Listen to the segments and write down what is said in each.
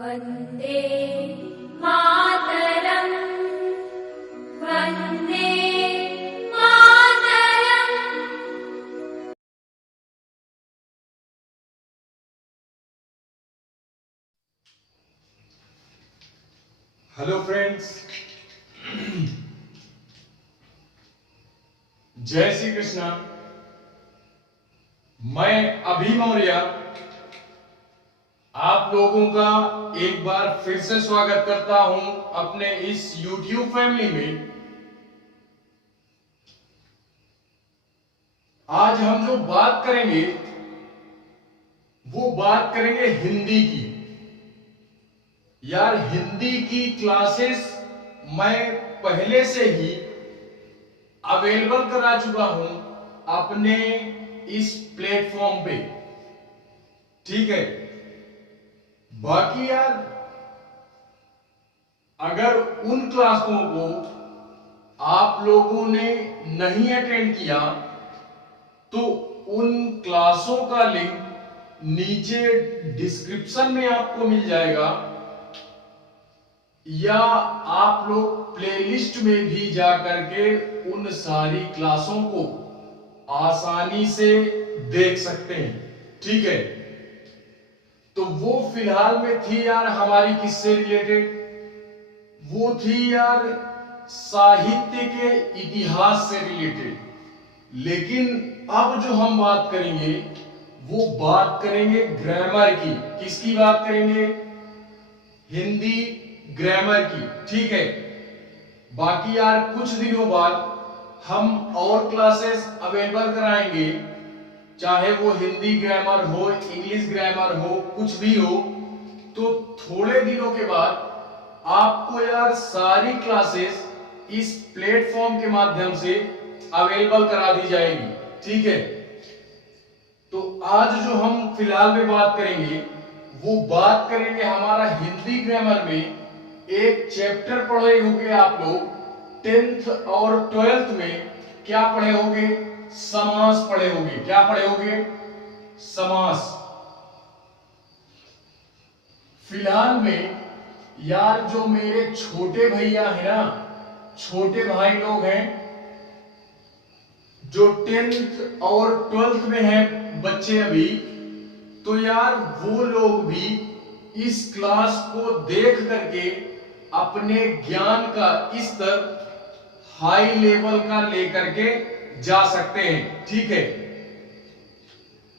Vande Mataram Vande Mataram. Hello friends, जय श्री कृष्णा। मैं अभी मौर्य आप लोगों का एक बार फिर से स्वागत करता हूं अपने इस YouTube फैमिली में। आज हम जो बात करेंगे वो बात करेंगे हिंदी की। यार, हिंदी की क्लासेस मैं पहले से ही अवेलेबल करा चुका हूं अपने इस प्लेटफॉर्म पे, ठीक है। बाकी यार, अगर उन क्लासों को आप लोगों ने नहीं अटेंड किया तो उन क्लासों का लिंक नीचे डिस्क्रिप्शन में आपको मिल जाएगा, या आप लोग प्लेलिस्ट में भी जा करके उन सारी क्लासों को आसानी से देख सकते हैं, ठीक है। तो वो फिलहाल में थी यार हमारी किससे रिलेटेड, वो थी यार साहित्य के इतिहास से रिलेटेड। लेकिन अब जो हम बात करेंगे वो बात करेंगे ग्रामर की। किसकी बात करेंगे? हिंदी ग्रामर की, ठीक है। बाकी यार कुछ दिनों बाद हम और क्लासेस अवेलेबल कराएंगे, चाहे वो हिंदी ग्रामर हो, इंग्लिश ग्रामर हो, कुछ भी हो। तो थोड़े दिनों के बाद आपको यार सारी क्लासेस इस प्लेटफॉर्म के माध्यम से अवेलेबल करा दी जाएगी, ठीक है। तो आज जो हम फिलहाल में बात करेंगे वो बात करेंगे हमारा हिंदी ग्रामर में एक चैप्टर पढ़े होंगे आप लोग 10th और 12th में। क्या पढ़े होंगे? समास पढ़े होंगे। क्या पढ़े होंगे? समास। फिलहाल में यार जो मेरे छोटे भैया हैं ना, छोटे भाई लोग हैं जो 10th और 12th में हैं बच्चे अभी, तो यार वो लोग भी इस क्लास को देख करके अपने ज्ञान का स्तर हाई लेवल का लेकर के जा सकते हैं, ठीक है।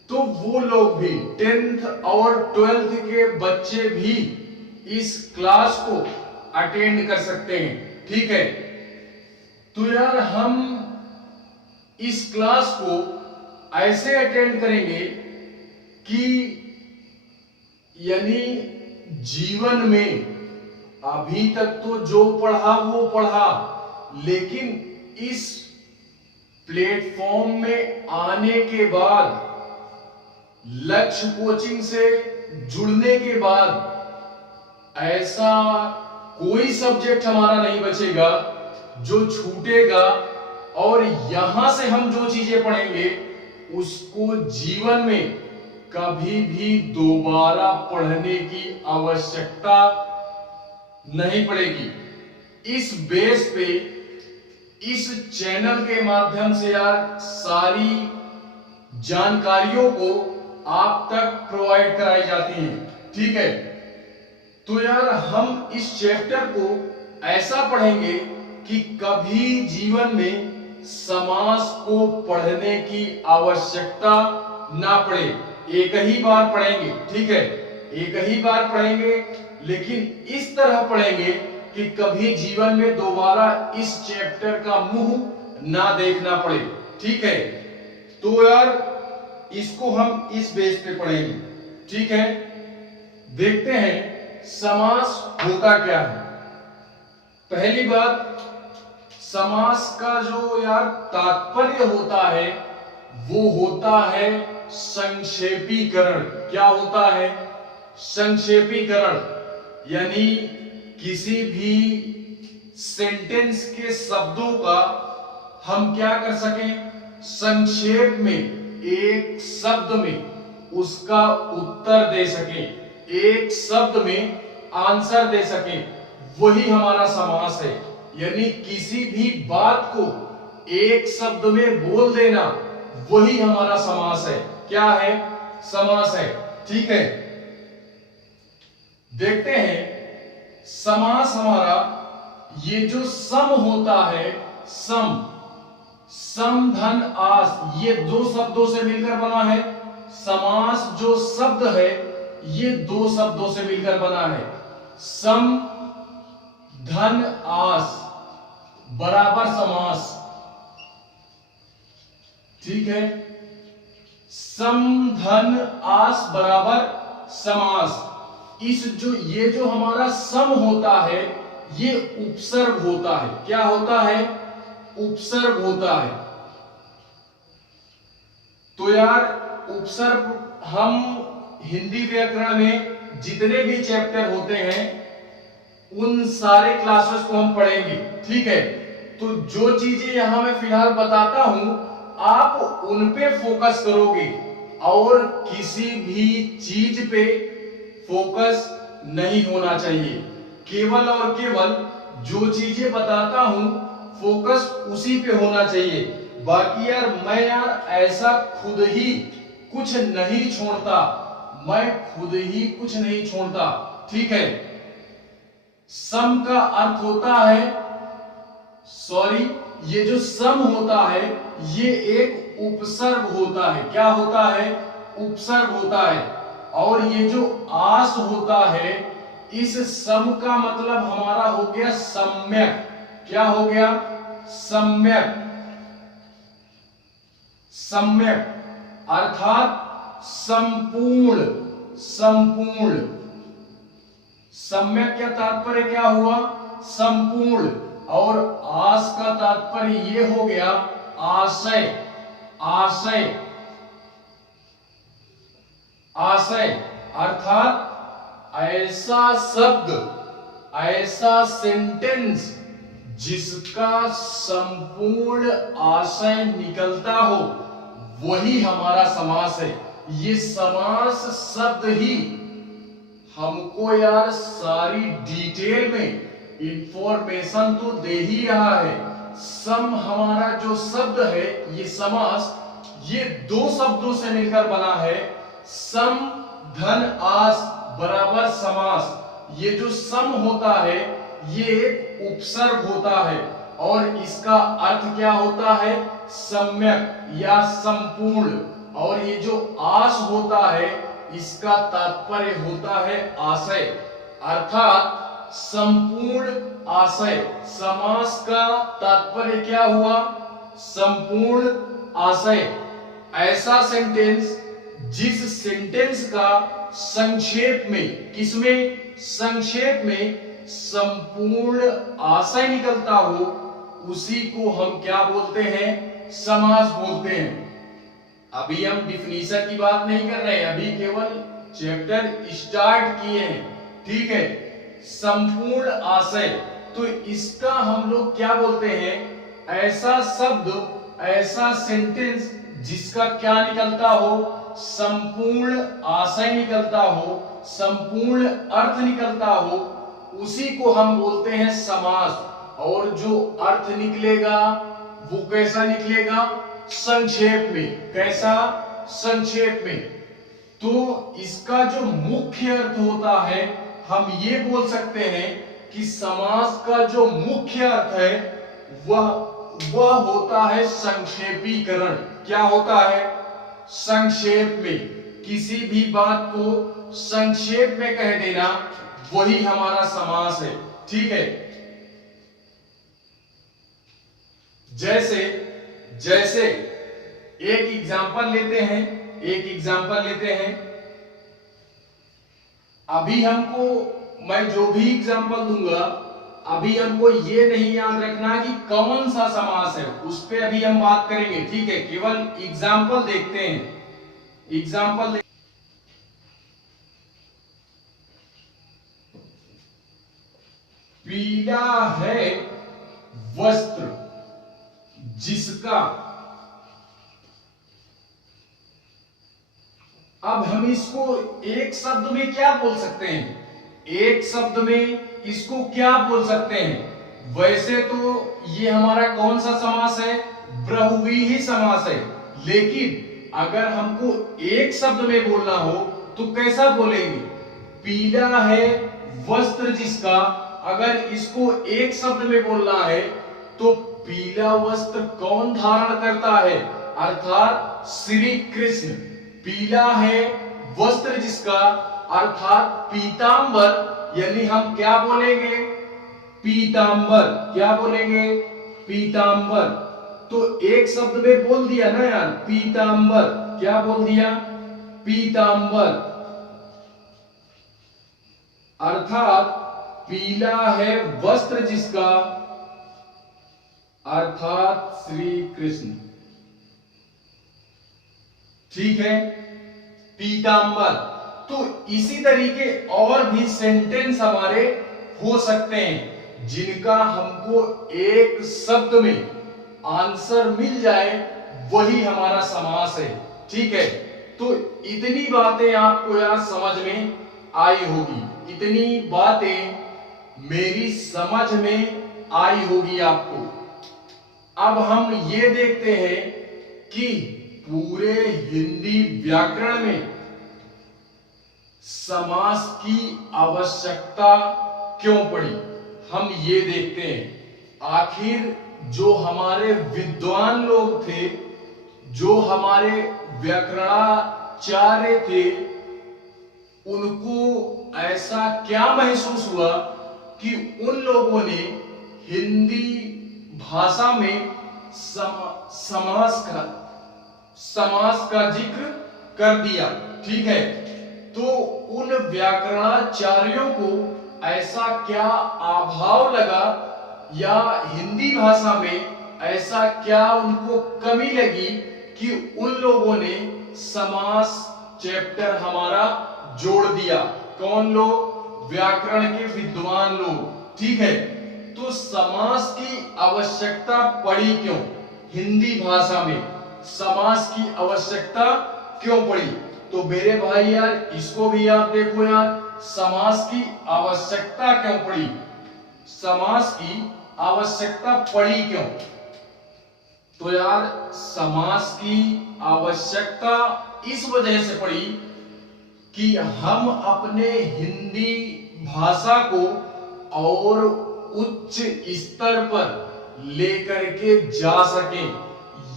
तो वो लोग भी 10th और 12th के बच्चे भी इस क्लास को अटेंड कर सकते हैं, ठीक है। तो यार हम इस क्लास को ऐसे अटेंड करेंगे कि यानी जीवन में अभी तक तो जो पढ़ा वो पढ़ा, लेकिन इस प्लेटफॉर्म में आने के बाद, लक्ष्य कोचिंग से जुड़ने के बाद ऐसा कोई सब्जेक्ट हमारा नहीं बचेगा जो छूटेगा, और यहां से हम जो चीजें पढ़ेंगे उसको जीवन में कभी भी दोबारा पढ़ने की आवश्यकता नहीं पड़ेगी। इस बेस पे इस चैनल के माध्यम से यार सारी जानकारियों को आप तक प्रोवाइड कराई जाती हैं, ठीक है। तो यार हम इस चैप्टर को ऐसा पढ़ेंगे कि कभी जीवन में समास को पढ़ने की आवश्यकता ना पड़े। एक ही बार पढ़ेंगे, ठीक है, एक ही बार पढ़ेंगे, लेकिन इस तरह पढ़ेंगे कि कभी जीवन में दोबारा इस चैप्टर का मुंह ना देखना पड़े, ठीक है। तो यार इसको हम इस बेस पे पढ़ेंगे, ठीक है। देखते हैं समास होता क्या है। पहली बात, समास का जो यार तात्पर्य होता है वो होता है संक्षेपीकरण। क्या होता है? संक्षेपीकरण। यानी किसी भी सेंटेंस के शब्दों का हम क्या कर सकें, संक्षेप में एक शब्द में उसका उत्तर दे सकें, एक शब्द में आंसर दे सके, वही हमारा समास है। यानी किसी भी बात को एक शब्द में बोल देना, वही हमारा समास है। क्या है? समास है। ठीक है, देखते हैं समास हमारा, ये जो सम होता है, सम, सम धन आस, ये दो शब्दों से मिलकर बना है। समास जो शब्द है ये दो शब्दों से मिलकर बना है। सम धन आस बराबर समास। ठीक है, सम धन आस बराबर समास। ये जो हमारा सम होता है ये उपसर्ग होता है। क्या होता है? उपसर्ग होता है। तो यार उपसर्ग हम हिंदी व्याकरण में जितने भी चैप्टर होते हैं उन सारे क्लासेस को हम पढ़ेंगे। ठीक है, तो जो चीजें यहां मैं फिलहाल बताता हूं आप उन पे फोकस करोगे और किसी भी चीज पे फोकस नहीं होना चाहिए। केवल और केवल जो चीजें बताता हूं फोकस उसी पे होना चाहिए। बाकी यार मैं ऐसा खुद ही कुछ नहीं छोड़ता, मैं खुद ही कुछ नहीं छोड़ता। ठीक है, सम का अर्थ होता है, सॉरी, ये जो सम होता है ये एक उपसर्ग होता है। क्या होता है? उपसर्ग होता है। और ये जो आस होता है, इस सम का मतलब हमारा हो गया सम्यक। क्या हो गया? सम्यक। सम्यक अर्थात संपूर्ण। संपूर्ण। सम्यक का तात्पर्य क्या हुआ? संपूर्ण। और आस का तात्पर्य ये हो गया आशय। आशय। आशय अर्थात ऐसा शब्द, ऐसा सेंटेंस जिसका संपूर्ण आशय निकलता हो, वही हमारा समास है। ये समास शब्द ही हमको यार सारी डिटेल में इंफॉर्मेशन तो दे ही रहा है। सम हमारा जो शब्द है, ये समास, ये दो शब्दों से मिलकर बना है। सम धन आस बराबर समास। ये जो सम होता है ये एक उपसर्ग होता है और इसका अर्थ क्या होता है? सम्यक या संपूर्ण। और ये जो आस होता है इसका तात्पर्य होता है आशय, अर्थात संपूर्ण आशय। समास का तात्पर्य क्या हुआ? संपूर्ण आशय। ऐसा सेंटेंस जिस सेंटेंस का संक्षेप में, किसमें? संक्षेप में संपूर्ण आशय निकलता हो, उसी को हम क्या बोलते हैं? समास बोलते हैं। अभी हम डिफिनीशन की बात नहीं कर रहे हैं, अभी केवल चैप्टर स्टार्ट किए हैं। ठीक है, संपूर्ण आशय, तो इसका हम लोग क्या बोलते हैं? ऐसा शब्द, ऐसा सेंटेंस जिसका क्या निकलता हो? संपूर्ण आशय निकलता हो, संपूर्ण अर्थ निकलता हो, उसी को हम बोलते हैं समास। और जो अर्थ निकलेगा वो कैसा निकलेगा? संक्षेप में। कैसा? संक्षेप में। तो इसका जो मुख्य अर्थ होता है, हम ये बोल सकते हैं कि समास का जो मुख्य अर्थ है वह होता है संक्षेपीकरण। क्या होता है? संक्षेप में। किसी भी बात को संक्षेप में कह देना, वही हमारा समास है। ठीक है, जैसे जैसे एक एग्जांपल लेते हैं, एक एग्जांपल लेते हैं। अभी हमको, मैं जो भी एग्जांपल दूंगा, अभी हमको ये नहीं याद रखना कि कौन सा समास है, उस पे अभी हम बात करेंगे। ठीक है, केवल एग्जांपल देखते हैं। एग्जांपल पीला है वस्त्र जिसका, अब हम इसको एक शब्द में क्या बोल सकते हैं? एक शब्द में इसको क्या बोल सकते हैं? वैसे तो ये हमारा कौन सा समास है? बहुव्रीहि समास है। लेकिन अगर हमको एक शब्द में बोलना हो तो कैसा बोलेंगे? पीला है वस्त्र जिसका, अगर इसको एक शब्द में बोलना है तो पीला वस्त्र कौन धारण करता है? अर्थात श्री कृष्ण। पीला है वस्त्र जिसका, अर्थात पीतांबर, यानी हम क्या बोलेंगे? पीतांबर। क्या बोलेंगे? पीतांबर। तो एक शब्द में बोल दिया ना यार, पीतांबर। क्या बोल दिया? पीतांबर। अर्थात पीला है वस्त्र जिसका, अर्थात श्री कृष्ण। ठीक है, पीतांबर। तो इसी तरीके और भी सेंटेंस हमारे हो सकते हैं जिनका हमको एक शब्द में आंसर मिल जाए, वही हमारा समास है। ठीक है, तो इतनी बातें आपको यार समझ में आई होगी, इतनी बातें मेरी समझ में आई होगी आपको। अब हम ये देखते हैं कि पूरे हिंदी व्याकरण में समास की आवश्यकता क्यों पड़ी, हम ये देखते हैं। आखिर जो हमारे विद्वान लोग थे, जो हमारे व्याकरणाचार्य थे, उनको ऐसा क्या महसूस हुआ कि उन लोगों ने हिंदी भाषा में समास का जिक्र कर दिया। ठीक है, तो उन व्याकरणाचार्यों को ऐसा क्या अभाव लगा, या हिंदी भाषा में ऐसा क्या उनको कमी लगी कि उन लोगों ने समास चैप्टर हमारा जोड़ दिया। कौन लोग? व्याकरण के विद्वान लोग। ठीक है, तो समास की आवश्यकता पड़ी क्यों? हिंदी भाषा में समास की आवश्यकता क्यों पड़ी? तो मेरे भाई यार, इसको भी आप देखो यार, समास की आवश्यकता क्यों पड़ी? समास की आवश्यकता पड़ी क्यों? तो यार, समास की आवश्यकता इस वजह से पड़ी कि हम अपने हिंदी भाषा को और उच्च स्तर पर लेकर के जा सकें।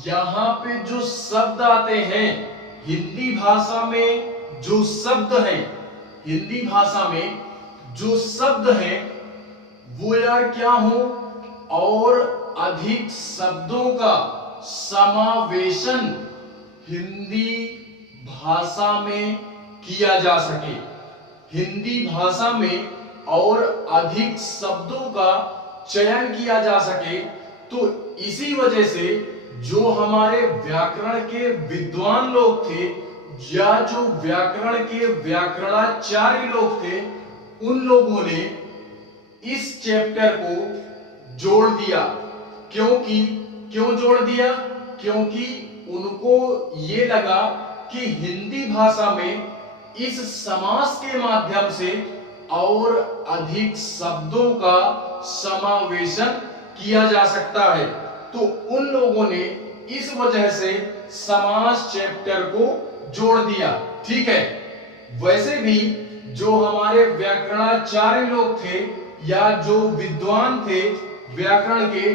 यहाँ पे जो शब्द आते हैं हिंदी भाषा में, जो शब्द हैं हिंदी भाषा में, जो शब्द हैं वो यार क्या हो, और अधिक शब्दों का समावेशन हिंदी भाषा में किया जा सके। हिंदी भाषा में और अधिक शब्दों का चयन किया जा सके। तो इसी वजह से जो हमारे व्याकरण के विद्वान लोग थे, या जो व्याकरण के व्याकरणाचार्य लोग थे, उन लोगों ने इस चैप्टर को जोड़ दिया। क्यों जोड़ दिया? क्योंकि उनको ये लगा कि हिंदी भाषा में इस समास के माध्यम से और अधिक शब्दों का समावेशन किया जा सकता है। तो उन लोगों ने इस वजह से समास चैप्टर को जोड़ दिया। ठीक है, वैसे भी जो हमारे व्याकरणाचार्य लोग थे या जो विद्वान थे व्याकरण के,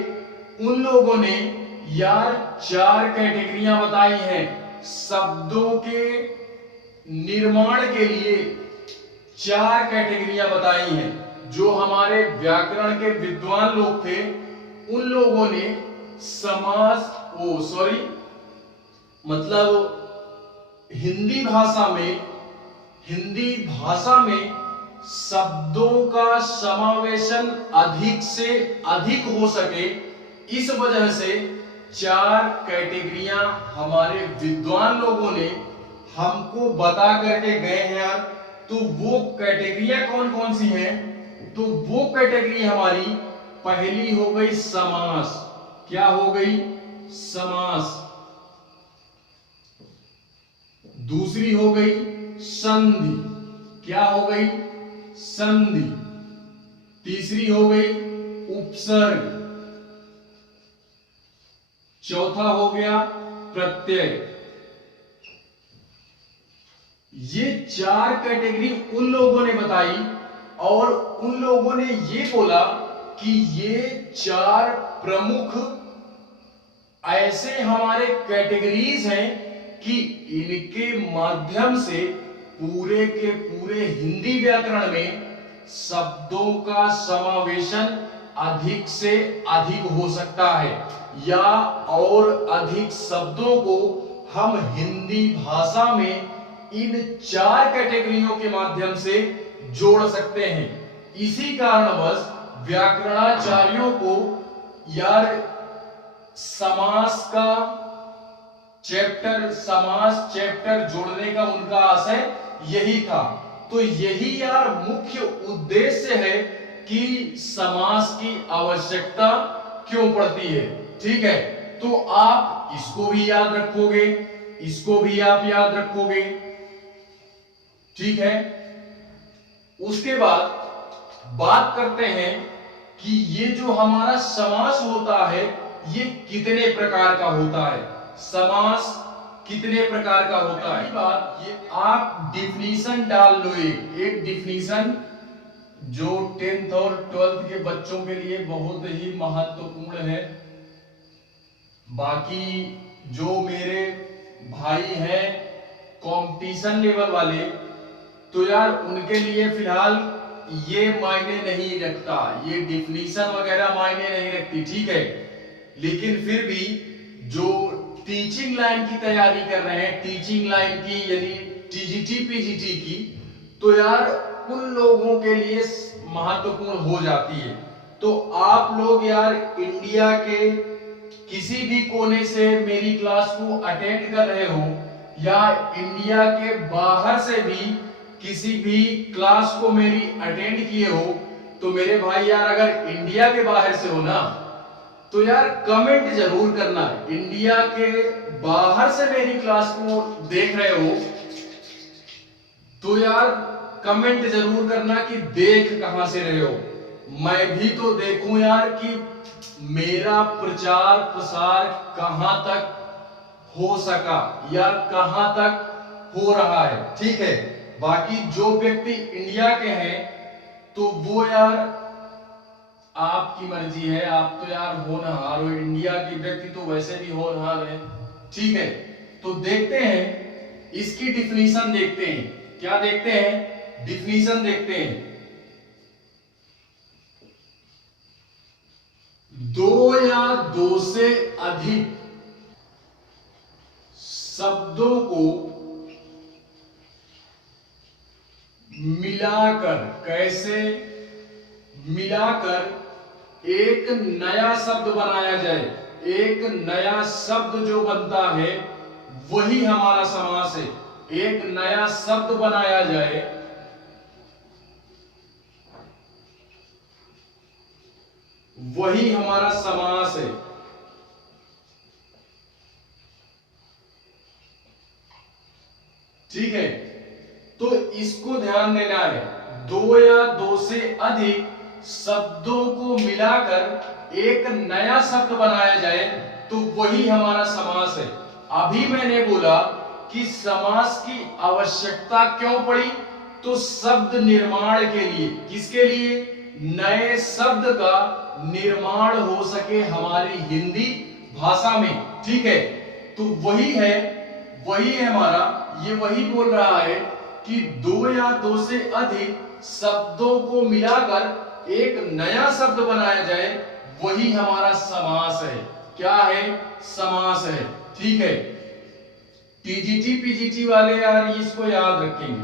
उन लोगों ने यार 4 कैटेगरियां बताई हैं शब्दों के निर्माण के लिए। 4 कैटेगरियां बताई हैं। जो हमारे व्याकरण के विद्वान लोग थे, उन लोगों ने हिंदी भाषा में शब्दों का समावेशन अधिक से अधिक हो सके, इस वजह से 4 कैटेगरियां हमारे विद्वान लोगों ने हमको बता करके गए हैं यार। तो वो कैटेगरियां कौन कौन सी हैं? तो वो कैटेगरी हमारी पहली हो गई समास। क्या हो गई? समास। दूसरी हो गई संधि। क्या हो गई? संधि, तीसरी हो गई उपसर्ग, चौथा हो गया प्रत्यय। ये 4 कैटेगरी उन लोगों ने बताई और उन लोगों ने ये बोला कि ये 4 प्रमुख ऐसे हमारे कैटेगरीज हैं कि इनके माध्यम से पूरे के पूरे हिंदी व्याकरण में शब्दों का समावेशन अधिक से अधिक हो सकता है, या और अधिक शब्दों को हम हिंदी भाषा में इन 4 कैटेगरियों के माध्यम से जोड़ सकते हैं। इसी कारणवश व्याकरणाचार्यों को यार समास चैप्टर जोड़ने का उनका आशय यही था। तो यही यार मुख्य उद्देश्य है कि समास की आवश्यकता क्यों पड़ती है। ठीक है, तो आप इसको भी याद रखोगे, इसको भी आप याद रखोगे। ठीक है, उसके बाद बात करते हैं कि ये जो हमारा समास होता है ये कितने प्रकार का होता है। समास कितने प्रकार का होता है, बात ये आप डिफिनीशन डाल लो। एक डिफिनीशन जो 10th और 12th के बच्चों के लिए बहुत ही महत्वपूर्ण है। बाकी जो मेरे भाई हैं कंपटीशन लेवल वाले, तो यार उनके लिए फिलहाल ये मायने नहीं रखता, ये डिफिनीशन वगैरह मायने नहीं रखती। ठीक है, लेकिन फिर भी जो टीचिंग लाइन की तैयारी कर रहे हैं, टीचिंग लाइन की यानी टीजीटी पीजीटी की, तो यार उन लोगों के लिए महत्वपूर्ण हो जाती है। तो आप लोग यार इंडिया के किसी भी कोने से मेरी क्लास को अटेंड कर रहे हो या इंडिया के बाहर से भी किसी भी क्लास को मेरी अटेंड किए हो, तो मेरे भाई यार अगर इंडिया के बाहर से हो ना, तो यार कमेंट जरूर करना। इंडिया के बाहर से मेरी क्लास को देख रहे हो तो यार कमेंट जरूर करना कि देख कहां से रहे हो, मैं भी तो देखूं यार कि मेरा प्रचार प्रसार कहां तक हो सका या कहां तक हो रहा है। ठीक है, बाकी जो व्यक्ति इंडिया के हैं तो वो यार आपकी मर्जी है, आप तो यार होनहार हो, इंडिया के व्यक्ति तो वैसे भी होनहार है। ठीक है, तो देखते हैं इसकी डिफिनीशन, देखते हैं क्या देखते हैं, डिफिनीशन देखते हैं। 2 या 2 से अधिक शब्दों को मिलाकर, कैसे मिलाकर एक नया शब्द बनाया जाए। एक नया शब्द जो बनता है वही हमारा समास है। एक नया शब्द बनाया जाए, वही हमारा समास है। ठीक है, तो इसको ध्यान देना है। 2 या 2 से अधिक शब्दों को मिलाकर एक नया शब्द बनाया जाए तो वही हमारा समास है। अभी मैंने बोला कि समास की आवश्यकता क्यों पड़ी, तो शब्द निर्माण के लिए। किसके लिए? नए शब्द का निर्माण हो सके हमारी हिंदी भाषा में। ठीक है, तो वही है हमारा, ये वही बोल रहा है कि 2 या 2 से अधिक शब्दों को मिलाकर एक नया शब्द बनाया जाए, वही हमारा समास है। क्या है? समास है। ठीक है, टीजीटी पीजीटी वाले यार इसको याद रखेंगे।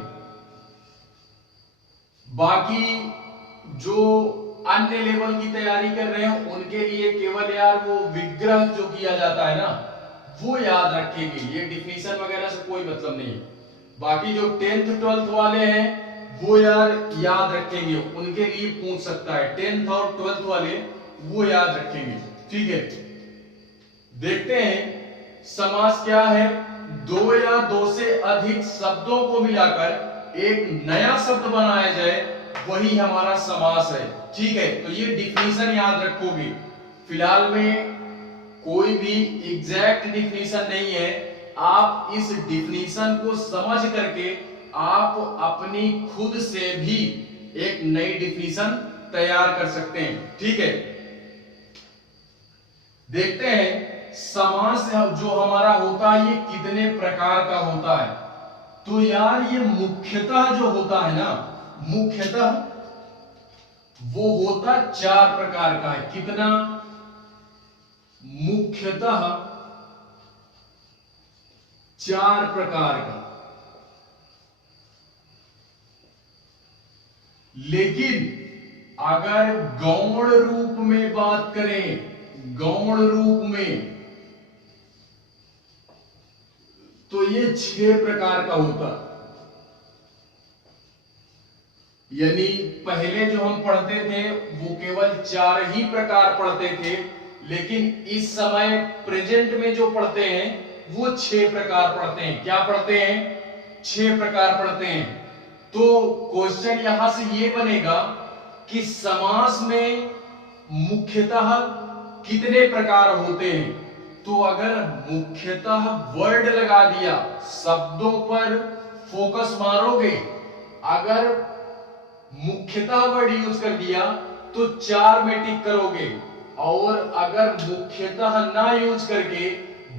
बाकी जो अन्य लेवल की तैयारी कर रहे हैं उनके लिए केवल यार वो विग्रह जो किया जाता है ना, वो याद रखेंगे। ये डिफिनीशन वगैरह से कोई मतलब नहीं है। बाकी जो 10th 12th वाले हैं वो यार याद रखेंगे, उनके लिए पूछ सकता है। 10th और 12th वाले वो याद रखेंगे। ठीक है, देखते हैं समास क्या है। 2 या 2 से अधिक शब्दों को मिलाकर एक नया शब्द बनाया जाए, वही हमारा समास है। ठीक है, तो ये डिफिनीशन याद रखोगे। फिलहाल में कोई भी एग्जैक्ट डिफिनीशन नहीं है, आप इस डिफिनीशन को समझ करके आप अपनी खुद से भी एक नई डिफिनीशन तैयार कर सकते हैं। ठीक है, देखते हैं समास जो हमारा होता है ये कितने प्रकार का होता है। तो यार ये मुख्यतः जो होता है ना, मुख्यतः वो होता 4 प्रकार का है। कितना? मुख्यतः 4 प्रकार का। लेकिन अगर गौण रूप में बात करें, गौण रूप में, तो ये 6 प्रकार का होता। यानी पहले जो हम पढ़ते थे वो केवल 4 ही प्रकार पढ़ते थे, लेकिन इस समय प्रेजेंट में जो पढ़ते हैं वो 6 प्रकार पढ़ते हैं। क्या पढ़ते हैं? 6 प्रकार पढ़ते हैं। तो क्वेश्चन यहां से ये बनेगा कि समास में मुख्यतः कितने प्रकार होते हैं। तो अगर मुख्यतः वर्ड लगा दिया, शब्दों पर फोकस मारोगे, अगर मुख्यतः वर्ड यूज कर दिया तो 4 में टिक करोगे, और अगर मुख्यतः ना यूज करके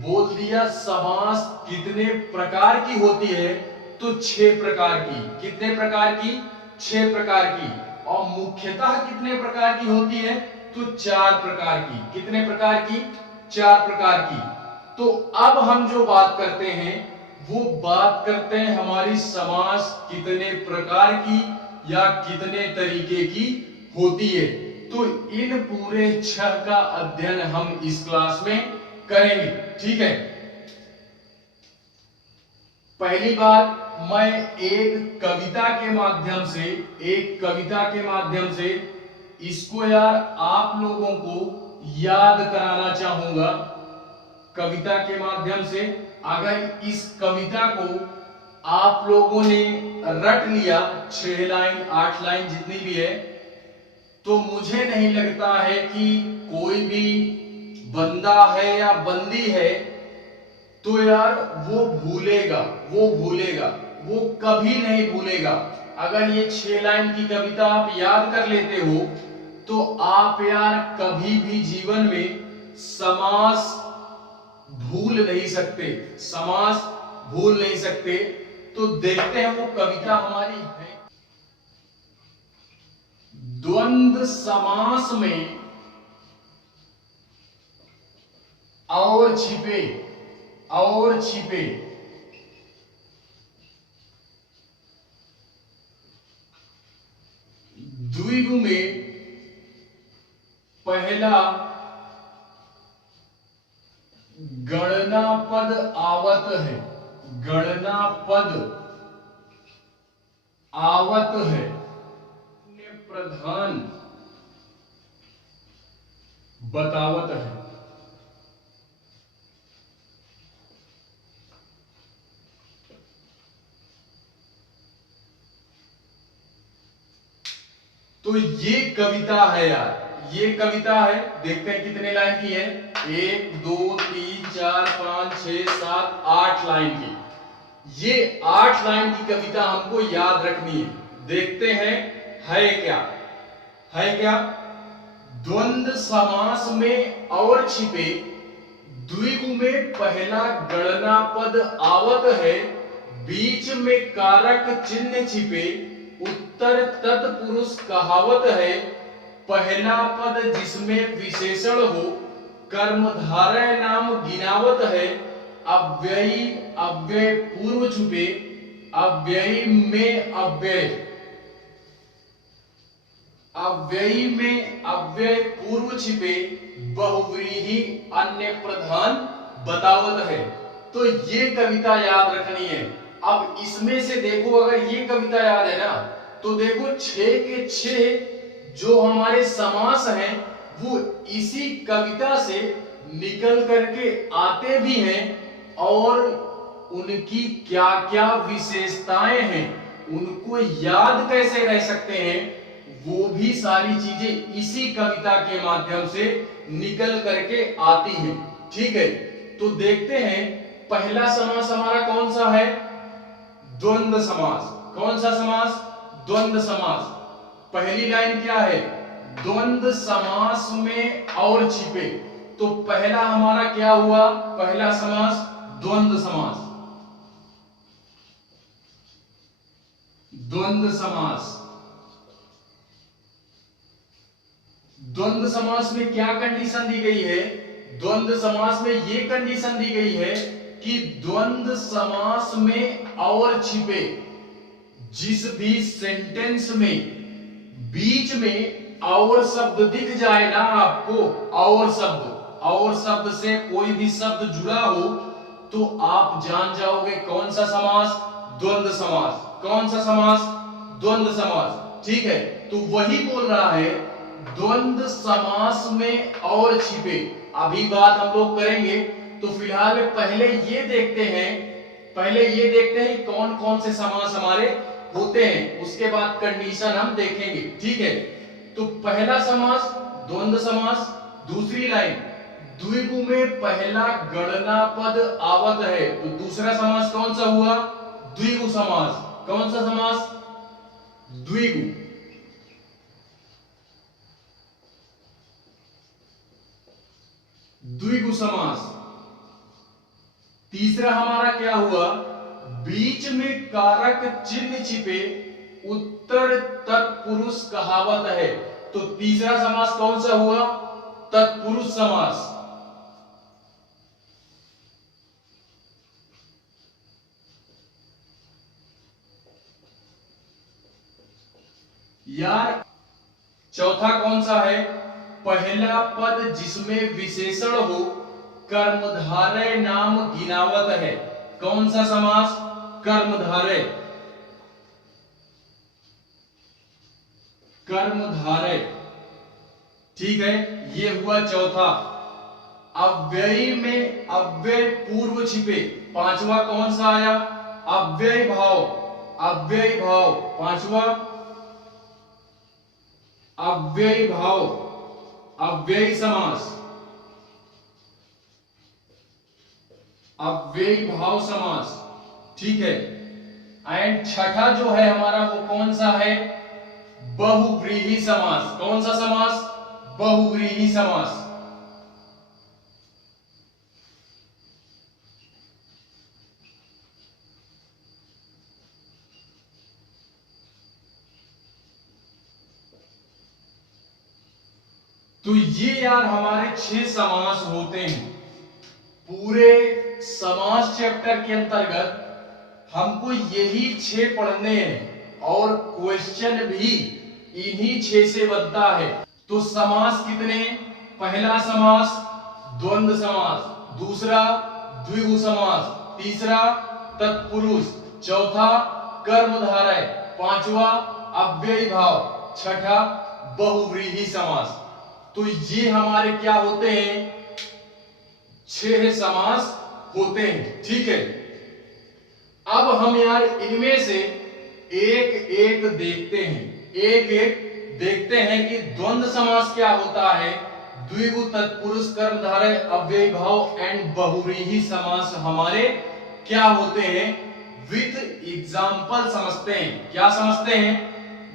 बोल दिया समास कितने प्रकार की होती है, तो 6 प्रकार की। कितने प्रकार की? 6 प्रकार की। और मुख्यतः कितने प्रकार की होती है? तो 4 प्रकार की। कितने प्रकार की? 4 प्रकार की। तो अब हम जो बात करते हैं वो बात करते हैं हमारी समास कितने प्रकार की या कितने तरीके की होती है। तो इन पूरे 6 का अध्ययन हम इस क्लास में करेंगे। ठीक है, पहली बात, मैं एक कविता के माध्यम से इसको यार आप लोगों को याद कराना चाहूंगा। कविता के माध्यम से अगर इस कविता को आप लोगों ने रट लिया, 6 लाइन 8 लाइन जितनी भी है, तो मुझे नहीं लगता है कि कोई भी बंदा है या बंदी है तो यार वो भूलेगा, वो कभी नहीं भूलेगा। अगर ये 6 लाइन की कविता आप याद कर लेते हो तो आप यार कभी भी जीवन में समास भूल नहीं सकते, समास भूल नहीं सकते। तो देखते हैं वो कविता हमारी है। द्वंद्व समास में और छिपे द्विगु में पहला गणना पद आवत है, गणना पद आवत है, प्रधान बतावत है। तो ये कविता है यार, ये कविता है। देखते हैं कितने लाइन की है। 1 2 3 4 5 6 7 8 लाइन की। ये 8 लाइन की कविता हमको याद रखनी है। देखते हैं है क्या। द्वंद्व समास में और छिपे द्विगु में पहला गणना पद आवत है, बीच में कारक चिन्ह छिपे, उत्तर तत्पुरुष कहावत है, पहला पद जिसमें विशेषण हो, कर्मधारय नाम गिनावत है, अव्ययी अव्यय पूर्व छुपे, अव्ययी में अव्यय पूर्व छिपे, बहुव्रीहि अन्य प्रधान बतावत है। तो ये कविता याद रखनी है। अब इसमें से देखो, अगर ये कविता याद है ना, तो देखो 6 के 6 जो हमारे समास हैं वो इसी कविता से निकल करके आते भी हैं, और उनकी क्या क्या विशेषताएं हैं उनको याद कैसे रह सकते हैं वो भी सारी चीजें इसी कविता के माध्यम से निकल करके आती हैं। ठीक है, तो देखते हैं पहला समास हमारा कौन सा है? द्वंद्व समास। कौन सा समास? द्वंद्व समास। पहली लाइन क्या है? द्वंद्व समास में और छिपे। तो पहला हमारा क्या हुआ? पहला समास द्वंद्व समास। द्वंद्व समास। द्वंद्व समास में क्या कंडीशन दी गई है? द्वंद्व समास में यह कंडीशन दी गई है कि द्वंद्व समास में और छिपे जिस भी सेंटेंस में बीच में और शब्द दिख जाए ना आपको, और शब्द से कोई भी शब्द जुड़ा हो तो आप जान जाओगे कौन सा समास? द्वंद्व समास। कौन सा समास? द्वंद्व समास। ठीक है, तो वही बोल रहा है द्वंद्व समास में और छिपे। अभी बात हम लोग करेंगे, तो फिलहाल पहले ये देखते हैं कौन कौन से समास हमारे होते हैं, उसके बाद कंडीशन हम देखेंगे। ठीक है, तो पहला समास द्वंद्व समास। दूसरी लाइन द्विगु में पहला गणना पद आवत है, तो दूसरा समास कौन सा हुआ? द्विगु समास। कौन सा समास? द्विगु। द्विगु समास। तीसरा हमारा क्या हुआ? बीच में कारक चिन्ह छिपे उत्तर तत्पुरुष कहावत है, तो तीसरा समास कौन सा हुआ? तत्पुरुष समास। यार चौथा कौन सा है? पहला पद जिसमें विशेषण हो कर्मधारय नाम गिनावत है। कौन सा समास? कर्मधारय। कर्मधारय। ठीक है, ये हुआ चौथा। अव्ययी में अव्यय पूर्व छिपे, पांचवा कौन सा आया? अव्यय भाव। अव्यय भाव पांचवा। अव्यय भाव, अव्यय समास। अव्यय भाव समास। ठीक है, एंड छठा जो है हमारा वो कौन सा है? बहुव्रीहि समास। कौन सा समास? बहुव्रीहि समास। तो ये यार हमारे 6 समास होते हैं। पूरे समास चैप्टर के अंतर्गत हमको यही 6 पढ़ने हैं और क्वेश्चन भी इन्हीं 6 से बनता है। तो समास कितने? पहला समास द्वंद्व समास, दूसरा द्विगु समास, तीसरा तत्पुरुष, चौथा कर्मधारय, पांचवा अव्ययी भाव, छठा बहुव्रीहि समास। तो ये हमारे क्या होते हैं? 6 समास होते हैं। ठीक है, अब हम यार इनमें से एक एक देखते हैं कि द्वंद्व समास क्या होता है, द्विगु तत्पुरुष कर्मधारय अव्ययी भाव एंड बहुव्रीहि समास हमारे क्या होते हैं विथ एग्जाम्पल समझते हैं। क्या समझते हैं?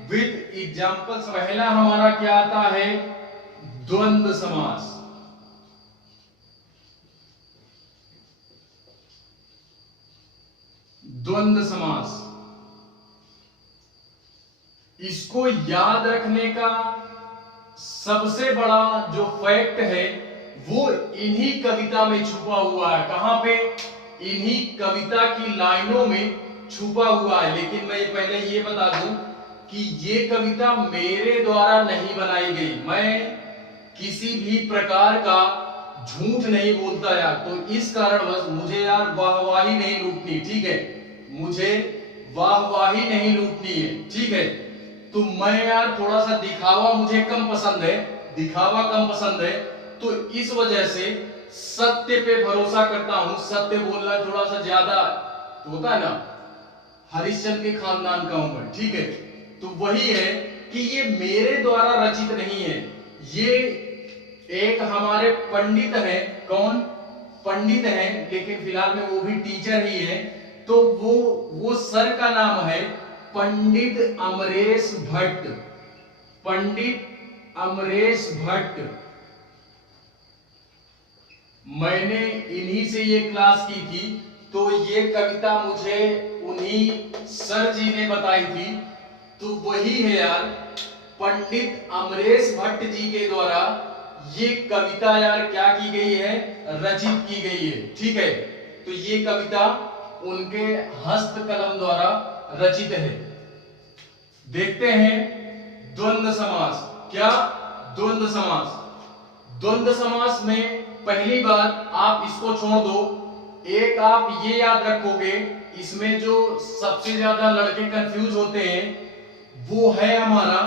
With example. पहला हमारा क्या आता है? द्वंद्व समास। द्वंद्व समास, इसको याद रखने का सबसे बड़ा जो फैक्ट है वो इन्हीं कविता में छुपा हुआ है। कहां पे? इन्हीं कविता की लाइनों में छुपा हुआ है। लेकिन मैं पहले ये बता दूं कि ये कविता मेरे द्वारा नहीं बनाई गई। मैं किसी भी प्रकार का झूठ नहीं बोलता यार, तो इस कारणवश मुझे यार वाहवाही नहीं लूटनी। ठीक है, मुझे वाहवाही नहीं लूटनी है। ठीक है, तो मैं यार थोड़ा सा दिखावा मुझे कम पसंद है, दिखावा कम पसंद है, तो इस वजह से सत्य पे भरोसा करता हूं। सत्य बोलना थोड़ा सा ज्यादा होता है ना, हरिश्चंद्र के खानदान का हूं मैं। ठीक है, तो वही है कि ये मेरे द्वारा रचित नहीं है, ये एक हमारे पंडित है, कौन पंडित है, लेकिन फिलहाल में वो भी टीचर ही है, तो वो सर का नाम है पंडित अमरेश भट्ट, पंडित अमरेश भट्ट। मैंने इन्हीं से ये क्लास की थी, तो ये कविता मुझे उन्हीं सर जी ने बताई थी, तो वही है यार, पंडित अमरेश भट्ट जी के द्वारा ये कविता यार क्या की गई है, रचित की गई है। ठीक है, तो ये कविता उनके हस्त कलम द्वारा रचित है। देखते हैं द्वंद्व समास। क्या द्वंद्व समास? द्वंद्व समास में पहली बात आप इसको छोड़ दो, एक आप ये याद रखोगे, इसमें जो सबसे ज्यादा लड़के कंफ्यूज होते हैं वो है हमारा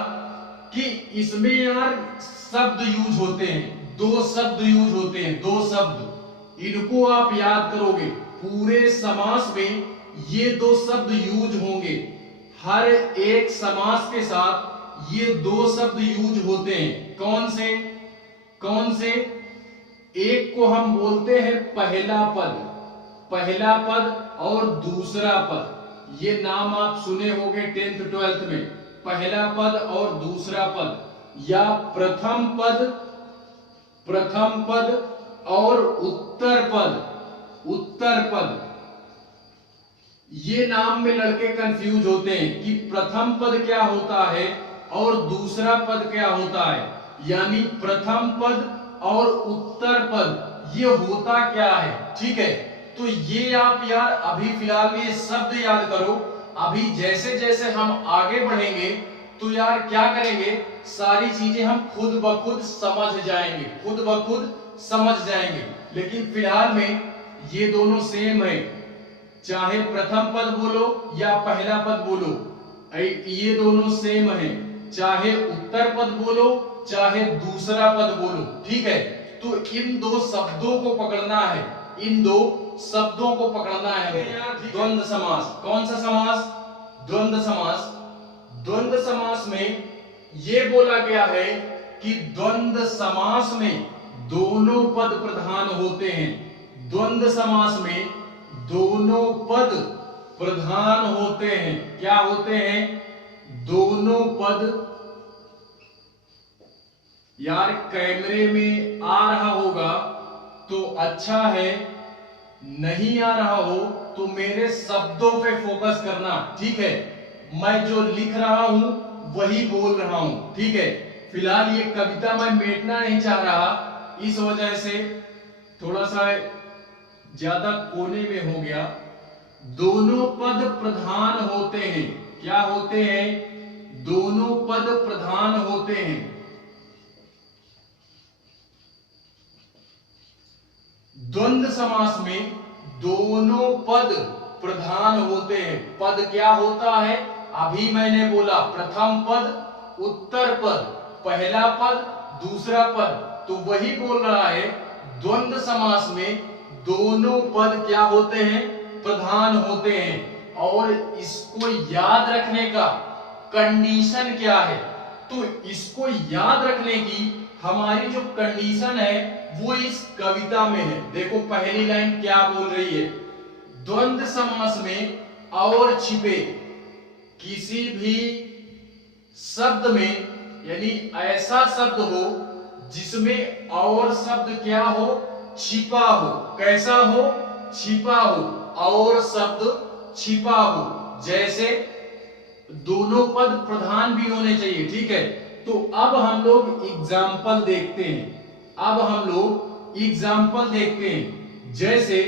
कि इसमें यार शब्द यूज होते हैं, दो शब्द यूज होते हैं, दो शब्द, इनको आप याद करोगे, पूरे समास में ये दो शब्द यूज होंगे, हर एक समास के साथ ये दो शब्द यूज होते हैं। कौन से कौन से? एक को हम बोलते हैं पहला पद, पहला पद और दूसरा पद, ये नाम आप सुने होंगे 10th 12th में, पहला पद और दूसरा पद, या प्रथम पद, प्रथम पद और उत्तर पद, उत्तर पद। ये नाम में लड़के कंफ्यूज होते हैं कि प्रथम पद क्या होता है और दूसरा पद क्या होता है, यानी प्रथम पद और उत्तर पद ये होता क्या है। ठीक है, तो ये आप यार अभी फिलहाल ये शब्द याद करो, अभी जैसे जैसे हम आगे बढ़ेंगे तो यार क्या करेंगे, सारी चीजें हम खुद ब खुद समझ जाएंगे, खुद ब खुद समझ जाएंगे। लेकिन फिलहाल में ये दोनों सेम है, चाहे प्रथम पद बोलो या पहला पद बोलो, ये दोनों सेम है, चाहे उत्तर पद बोलो चाहे दूसरा पद बोलो। ठीक है, तो इन दो शब्दों को पकड़ना है, इन दो शब्दों को पकड़ना है। द्वंद्व समास, कौन सा समास? द्वंद्व समास। द्वंद्व समास में ये बोला गया है कि द्वंद्व समास में दोनों पद प्रधान होते हैं, द्वंद्व समास में दोनों पद प्रधान होते हैं। क्या होते हैं? दोनों पद। यार कैमरे में आ रहा होगा तो अच्छा है, नहीं आ रहा हो तो मेरे शब्दों पे फोकस करना। ठीक है, मैं जो लिख रहा हूं वही बोल रहा हूं। ठीक है, फिलहाल ये कविता मैं मेटना नहीं चाह रहा, इस वजह से थोड़ा सा ज्यादा कोने में हो गया। दोनों पद प्रधान होते हैं। क्या होते हैं? दोनों पद प्रधान होते हैं। द्वंद्व समास में दोनों पद प्रधान होते हैं। पद क्या होता है? अभी मैंने बोला प्रथम पद, उत्तर पद, पहला पद, दूसरा पद, तो वही बोल रहा है द्वंद्व समास में दोनों पद क्या होते हैं? प्रधान होते हैं। और इसको याद रखने का कंडीशन क्या है? तो इसको याद रखने की हमारी जो कंडीशन है वो इस कविता में है। देखो पहली लाइन क्या बोल रही है, द्वंद्व समास में और छिपे किसी भी शब्द में, यानी ऐसा शब्द हो जिसमें और शब्द क्या हो? छिपा हो। कैसा हो? छिपा हो, और शब्द छिपा हो। जैसे दोनों पद प्रधान भी होने चाहिए। ठीक है, तो अब हम लोग एग्जाम्पल देखते हैं, अब हम लोग एग्जाम्पल देखते हैं। जैसे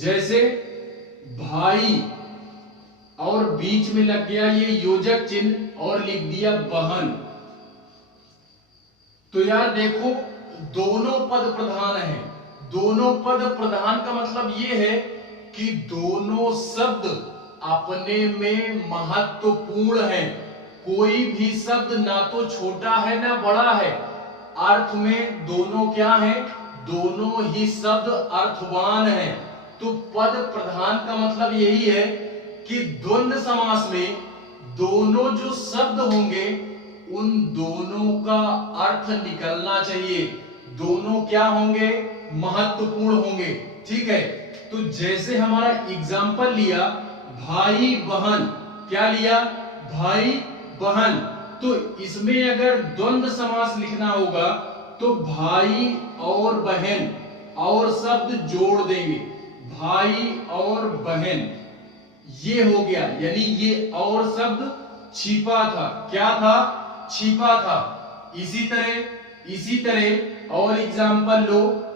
जैसे भाई और बीच में लग गया ये योजक चिन्ह और लिख दिया बहन, तो यार देखो दोनों पद प्रधान है। दोनों पद प्रधान का मतलब ये है कि दोनों शब्द अपने में महत्वपूर्ण है। कोई भी शब्द ना तो छोटा है ना बड़ा है, अर्थ में दोनों क्या है? दोनों ही शब्द अर्थवान है। तो पद प्रधान का मतलब यही है कि द्वंद्व समास में दोनों जो शब्द होंगे उन दोनों का अर्थ निकलना चाहिए। दोनों क्या होंगे? महत्वपूर्ण होंगे। ठीक है, तो जैसे हमारा एग्जाम्पल लिया भाई बहन, क्या लिया? भाई बहन। तो इसमें अगर द्वंद्व समास लिखना होगा तो भाई और बहन और शब्द जोड़ देंगे, भाई और बहन, ये हो गया। यानी ये और शब्द छिपा था। क्या था? छिपा था। इसी तरह और एग्जाम्पल लो।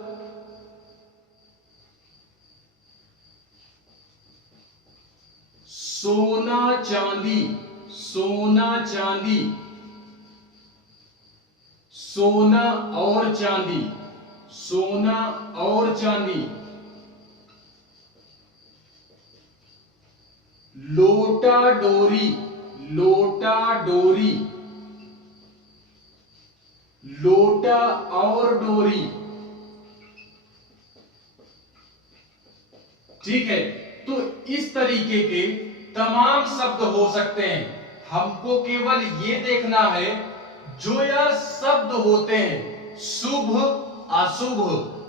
सोना चांदी, सोना चांदी, सोना और चांदी, सोना और चांदी। लोटा डोरी, लोटा डोरी, लोटा और डोरी। ठीक है, तो इस तरीके के तमाम शब्द हो सकते हैं। हमको केवल ये देखना है जो यार शब्द होते हैं शुभ अशुभ,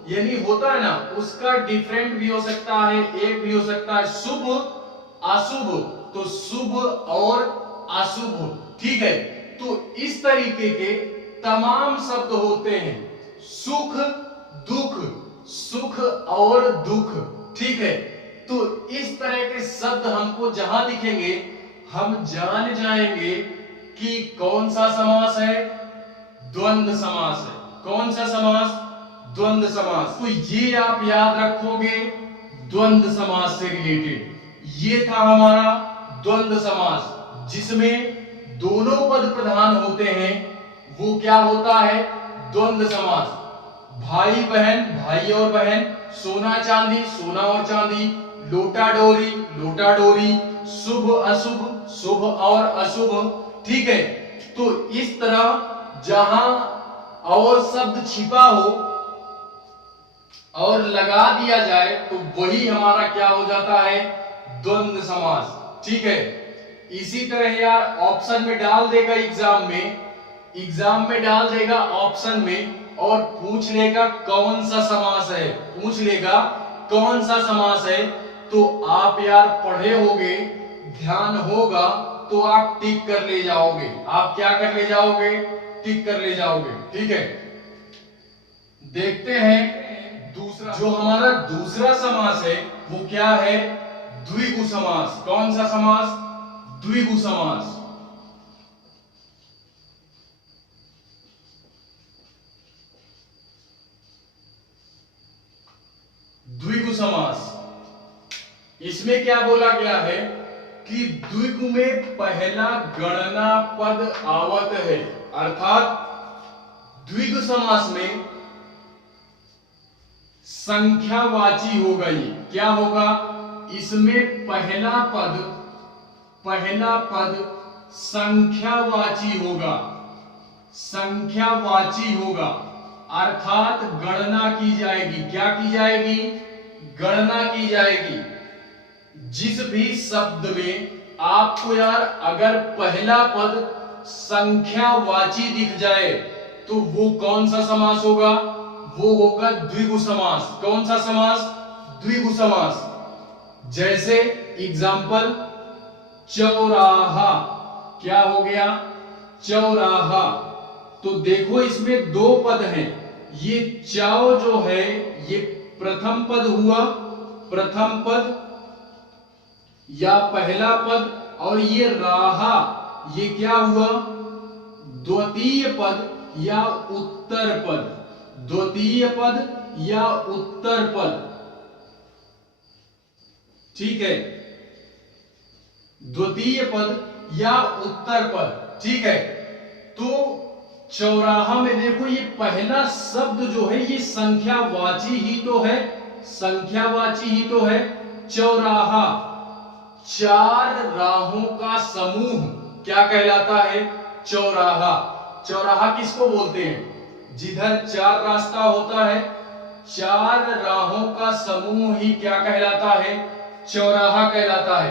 यानी होता है ना, उसका डिफरेंट भी हो सकता है, एक भी हो सकता है शुभ अशुभ, तो शुभ और अशुभ। ठीक है, तो इस तरीके के तमाम शब्द होते हैं, सुख दुख, सुख और दुख। ठीक है, तो इस तरह के शब्द हमको जहां दिखेंगे हम जान जाएंगे कि कौन सा समास है? द्वंद्व समास है। कौन सा समास? द्वंद्व समास। तो ये आप याद रखोगे द्वंद्व समास से रिलेटेड। ये था हमारा द्वंद्व समास, जिसमें दोनों पद प्रधान होते हैं। वो क्या होता है? द्वंद्व समास। भाई बहन, भाई और बहन, सोना चांदी, सोना और चांदी, लोटा डोरी, लोटा डोरी, शुभ अशुभ, शुभ और अशुभ। ठीक है, तो इस तरह जहां और शब्द छिपा हो और लगा दिया जाए तो वही हमारा क्या हो जाता है? द्वंद्व समास। ठीक है, इसी तरह यार ऑप्शन में डाल देगा एग्जाम में डाल देगा ऑप्शन में और पूछ लेगा कौन सा समास है, पूछ लेगा कौन सा समास है। तो आप यार पढ़े होगे, ध्यान होगा, तो आप टिक कर ले जाओगे। आप क्या कर ले जाओगे? टिक कर ले जाओगे। ठीक है, देखते हैं दूसरा, जो हमारा दूसरा समास है वो क्या है? द्विगु समास। कौन सा समास? द्विगु समास। द्विगु समास, इसमें क्या बोला गया है कि द्विगु में पहला गणना पद आवत है। अर्थात द्विगु समास में संख्यावाची होगा। ये क्या होगा? इसमें पहला पद संख्यावाची होगा, संख्यावाची होगा। अर्थात गणना की जाएगी। क्या की जाएगी? गणना की जाएगी। जिस भी शब्द में आपको यार अगर पहला पद संख्यावाची दिख जाए तो वो कौन सा समास होगा? वो होगा द्विगु समास। कौन सा समास? द्विगु समास। जैसे एग्जाम्पल, चौराहा। क्या हो गया? चौराहा। तो देखो इसमें दो पद हैं। ये चौ जो है ये प्रथम पद हुआ, प्रथम पद या पहला पद, और ये राहा ये क्या हुआ? द्वितीय पद या उत्तर पद, द्वितीय पद या उत्तर पद। ठीक है, द्वितीय पद या उत्तर पद। ठीक है, तो चौराहा में देखो ये पहला शब्द जो है ये संख्यावाची ही तो है, संख्यावाची ही तो है। चौराहा, चार राहों का समूह क्या कहलाता है? चौराहा। चौराहा किसको बोलते हैं? जिधर चार रास्ता होता है, चार राहों का समूह ही क्या कहलाता है? चौराहा कहलाता है।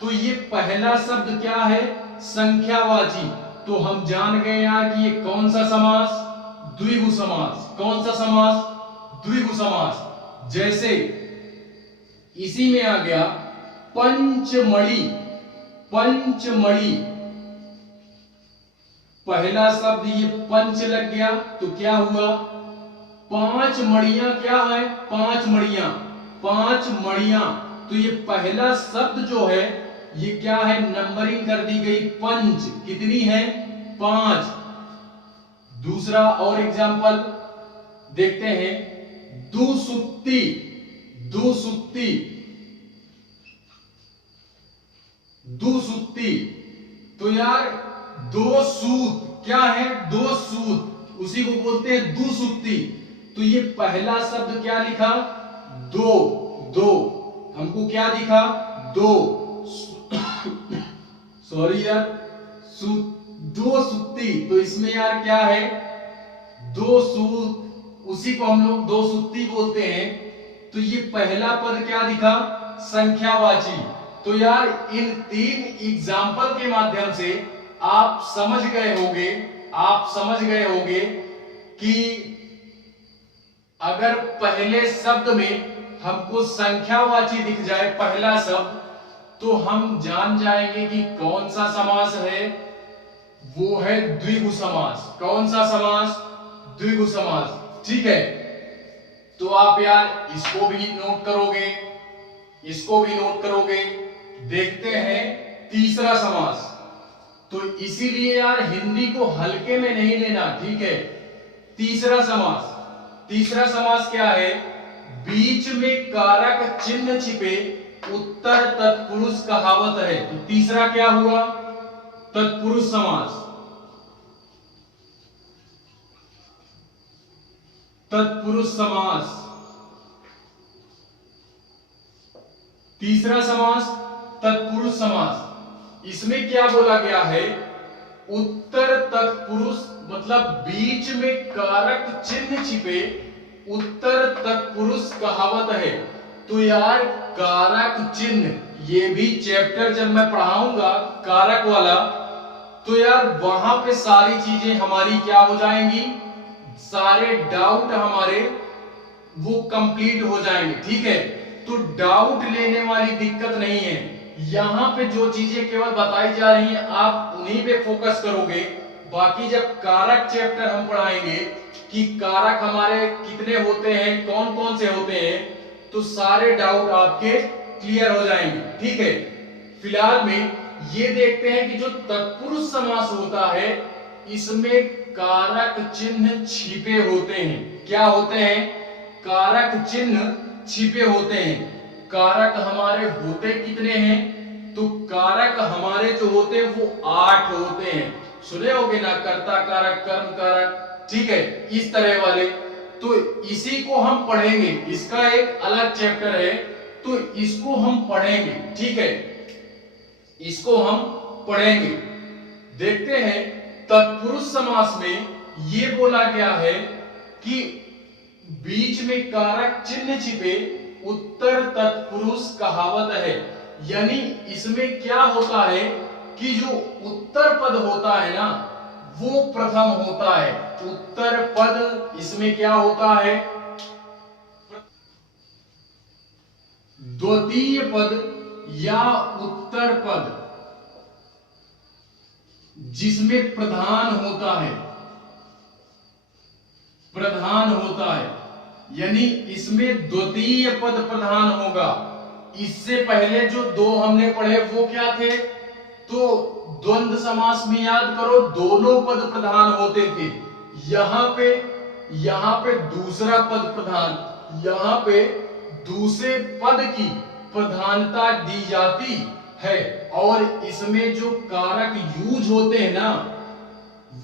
तो ये पहला शब्द क्या है? संख्यावाची। तो हम जान गए यार कि ये कौन सा समास, द्विगु समास। कौन सा समास, द्विगु समास। जैसे इसी में आ गया पंचमणि। पंचमणि, पहला शब्द ये पंच लग गया तो क्या हुआ, पांच मणियां। क्या है, पांच मणियां। पांच मणियां, तो ये पहला शब्द जो है ये क्या है, नंबरिंग कर दी गई पंच। कितनी है, पांच। दूसरा और एग्जांपल देखते हैं, दुसुत्ती। दुसुत्ती, दुसुत्ती, तो यार दो सूत। क्या है, दो सूत, उसी को बोलते हैं दुसुत्ती। तो ये पहला शब्द क्या लिखा, दो। दो हमको क्या दिखा, दो। सॉरी यार, दो सुत्ती, तो इसमें यार क्या है, दो सूत, उसी को हम लोग दो सुत्ती बोलते हैं। तो ये पहला पद क्या दिखा, संख्यावाची। तो यार इन तीन एग्जाम्पल के माध्यम से आप समझ गए होंगे, आप समझ गए होंगे कि अगर पहले शब्द में हमको संख्यावाची दिख जाए पहला शब्द, तो हम जान जाएंगे कि कौन सा समास है, वो है द्विगु समास। कौन सा समास, द्विगु समास। ठीक है, तो आप यार इसको भी नोट करोगे, इसको भी नोट करोगे। देखते हैं तीसरा समास। तो इसीलिए यार हिंदी को हल्के में नहीं लेना, ठीक है। तीसरा समास, तीसरा समास क्या है, बीच में कारक चिन्ह छिपे उत्तर तत्पुरुष कहावत है। तो तीसरा क्या हुआ, तत्पुरुष समास। तत्पुरुष समास, तीसरा समास तत्पुरुष समास। इसमें क्या बोला गया है, उत्तर तत्पुरुष, मतलब बीच में कारक चिन्ह छिपे उत्तर तत्पुरुष कहावत है। तो यार कारक चिन्ह, ये भी चैप्टर जब मैं पढ़ाऊंगा कारक वाला, तो यार वहां पे सारी चीजें हमारी क्या हो जाएंगी, सारे डाउट हमारे वो कंप्लीट हो जाएंगे। ठीक है, तो डाउट लेने वाली दिक्कत नहीं है। यहां पे जो चीजें केवल बताई जा रही हैं आप उन्हीं पे फोकस करोगे। बाकी जब कारक चैप्टर हम पढ़ाएंगे कि कारक हमारे कितने होते हैं, कौन कौन से होते हैं, तो सारे डाउट आपके क्लियर हो जाएंगे। ठीक है, फिलहाल में ये देखते हैं कि जो तत्पुरुष समास होता है इसमें कारक चिन्ह छिपे होते हैं। क्या होते हैं, कारक चिन्ह छिपे होते हैं। कारक हमारे होते कितने हैं, तो कारक हमारे जो होते हैं वो 8 होते हैं। सुने होगे ना, कर्ता कारक, कर्म कारक, ठीक है, इस तरह वाले। तो इसी को हम पढ़ेंगे, इसका एक अलग चैप्टर है, तो इसको हम पढ़ेंगे। ठीक है, इसको हम पढ़ेंगे। देखते हैं तत्पुरुष समास में ये बोला गया है कि बीच में कारक चिन्ह छिपे उत्तर तत्पुरुष कहावत है। यानी इसमें क्या होता है कि जो उत्तर पद होता है ना वो प्रथम होता है। उत्तर पद इसमें क्या होता है, द्वितीय पद या उत्तर पद जिसमें प्रधान होता है, प्रधान होता है, यानी इसमें द्वितीय पद प्रधान होगा। इससे पहले जो दो हमने पढ़े वो क्या थे, तो द्वंद्व समास में याद करो दोनों पद प्रधान होते थे। यहां पे दूसरा पद प्रधान, यहां पे दूसरे पद की प्रधानता दी जाती है। और इसमें जो कारक यूज होते हैं ना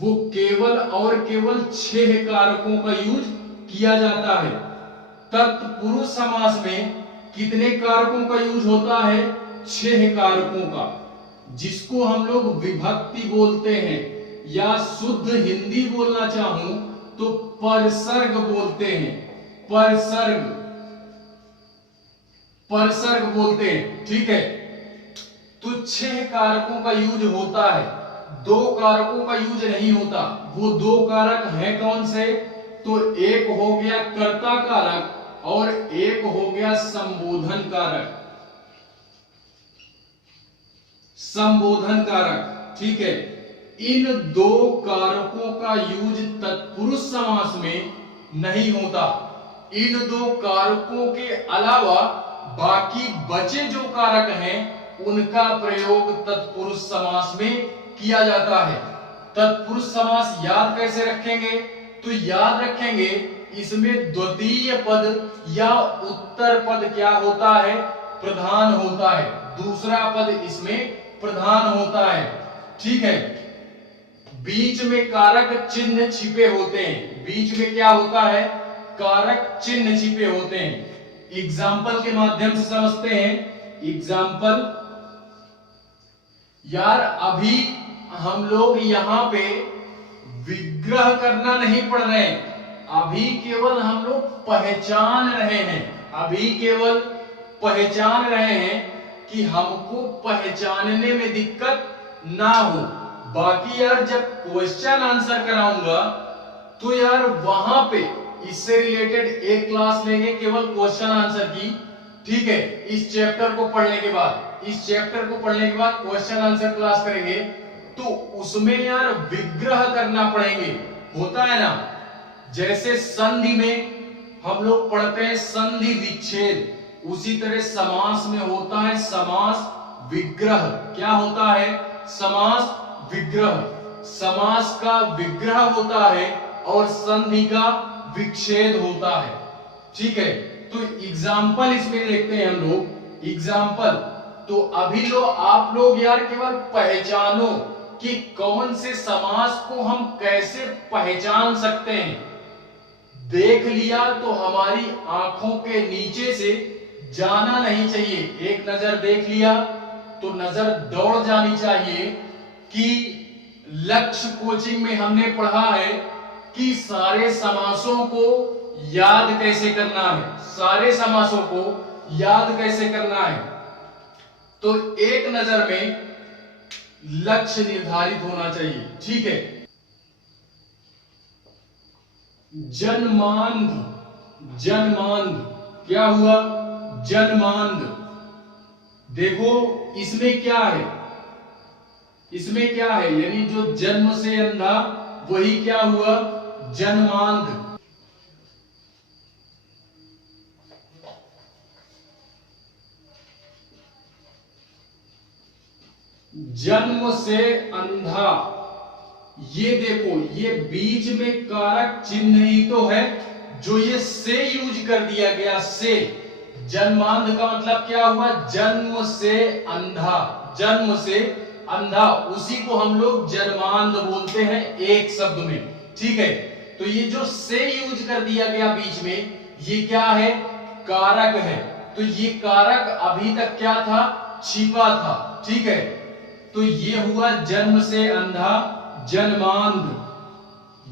वो केवल और केवल 6 कारकों का यूज किया जाता है। तत्पुरुष समास में कितने कारकों का यूज होता है, 6 कारकों का, जिसको हम लोग विभक्ति बोलते हैं, या शुद्ध हिंदी बोलना चाहूं तो परसर्ग बोलते हैं। परसर्ग, परसर्ग बोलते हैं। ठीक है, तो 6 कारकों का यूज होता है। दो कारकों का यूज नहीं होता। वो दो कारक हैं कौन से? तो एक हो गया कर्ता कारक और एक हो गया संबोधन कारक। संबोधन कारक, ठीक है। इन दो कारकों का यूज तत्पुरुष समास में नहीं होता। इन दो कारकों के अलावा बाकी बचे जो कारक हैं उनका प्रयोग तत्पुरुष समास में किया जाता है। तत्पुरुष समास याद कैसे रखेंगे? तो याद रखेंगे इसमें द्वितीय पद या उत्तर पद क्या होता है? प्रधान होता है। दूसरा पद इसमें प्रधान होता है, ठीक है। बीच में कारक चिन्ह छिपे होते हैं। बीच में क्या होता है? कारक चिन्ह छिपे होते हैं। एग्जाम्पल के माध्यम से समझते हैं। एग्जाम्पल, यार अभी हम लोग यहां पे विग्रह करना नहीं पढ़ रहे हैं, अभी केवल हम लोग पहचान रहे हैं। अभी केवल पहचान रहे हैं कि हमको पहचानने में दिक्कत ना हो। बाकी यार जब क्वेश्चन आंसर कराऊंगा तो यार वहां पे इससे रिलेटेड एक क्लास लेंगे केवल क्वेश्चन आंसर की, ठीक है। इस चैप्टर को पढ़ने के बाद क्वेश्चन आंसर क्लास करेंगे तो उसमें यार विग्रह करना पड़ेंगे, होता है ना। जैसे संधि में हम लोग पढ़ते हैं संधि विच्छेद, उसी तरह समास में होता है समास विग्रह। क्या होता है? समास विग्रह। समास का विग्रह होता है और संधि का विच्छेद होता है, ठीक है। तो एग्जाम्पल इसमें देखते हैं हम लोग। एग्जाम्पल, तो अभी आप लोग यार केवल पहचानो कि कौन से समास को हम कैसे पहचान सकते हैं। देख लिया तो हमारी आंखों के नीचे से जाना नहीं चाहिए। एक नजर देख लिया तो नजर दौड़ जानी चाहिए कि लक्ष्य कोचिंग में हमने पढ़ा है कि सारे समासों को याद कैसे करना है। सारे समासों को याद कैसे करना है, तो एक नजर में लक्ष्य निर्धारित होना चाहिए, ठीक है। जन्मांध, जन्मांध क्या हुआ? जन्मांध। देखो इसमें क्या है? इसमें क्या है? यानी जो जन्म से अंधा वही क्या हुआ? जन्मांध। जन्म से अंधा, ये देखो ये बीच में कारक चिन्ह ही तो है जो ये से यूज कर दिया गया। से, जन्मांध का मतलब क्या हुआ? जन्म से अंधा। जन्म से अंधा, उसी को हम लोग जन्मांध बोलते हैं एक शब्द में, ठीक है। तो ये जो से यूज कर दिया गया बीच में, ये क्या है? कारक है। तो ये कारक अभी तक क्या था? छिपा था, ठीक है। तो ये हुआ जन्म से अंधा, जन्मांध।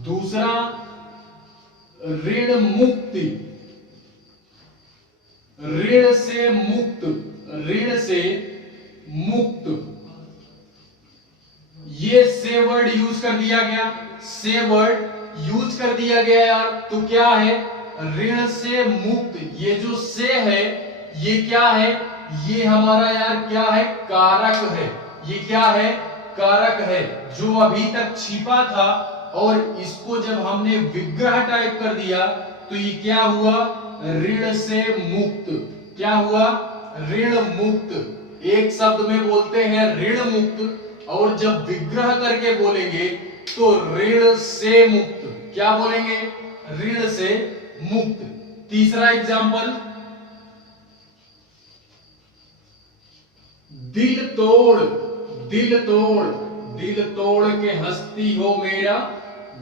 दूसरा ऋण मुक्ति, ऋण से मुक्त, ऋण से मुक्त। ये से वर्ड यूज कर दिया गया, से वर्ड यूज कर दिया गया यार। तो क्या है? ऋण से मुक्त। ये जो से है ये क्या है? ये हमारा यार क्या है? कारक है। ये क्या है? कारक है जो अभी तक छिपा था और इसको जब हमने विग्रह टाइप कर दिया तो ये क्या हुआ? ऋण से मुक्त। क्या हुआ? ऋण मुक्त। एक शब्द में बोलते हैं ऋण मुक्त और जब विग्रह करके बोलेंगे तो ऋण से मुक्त। क्या बोलेंगे? ऋण से मुक्त। तीसरा एग्जाम्पल, दिल तोड़, दिल तोड़। दिल तोड़ के हंसती हो मेरा,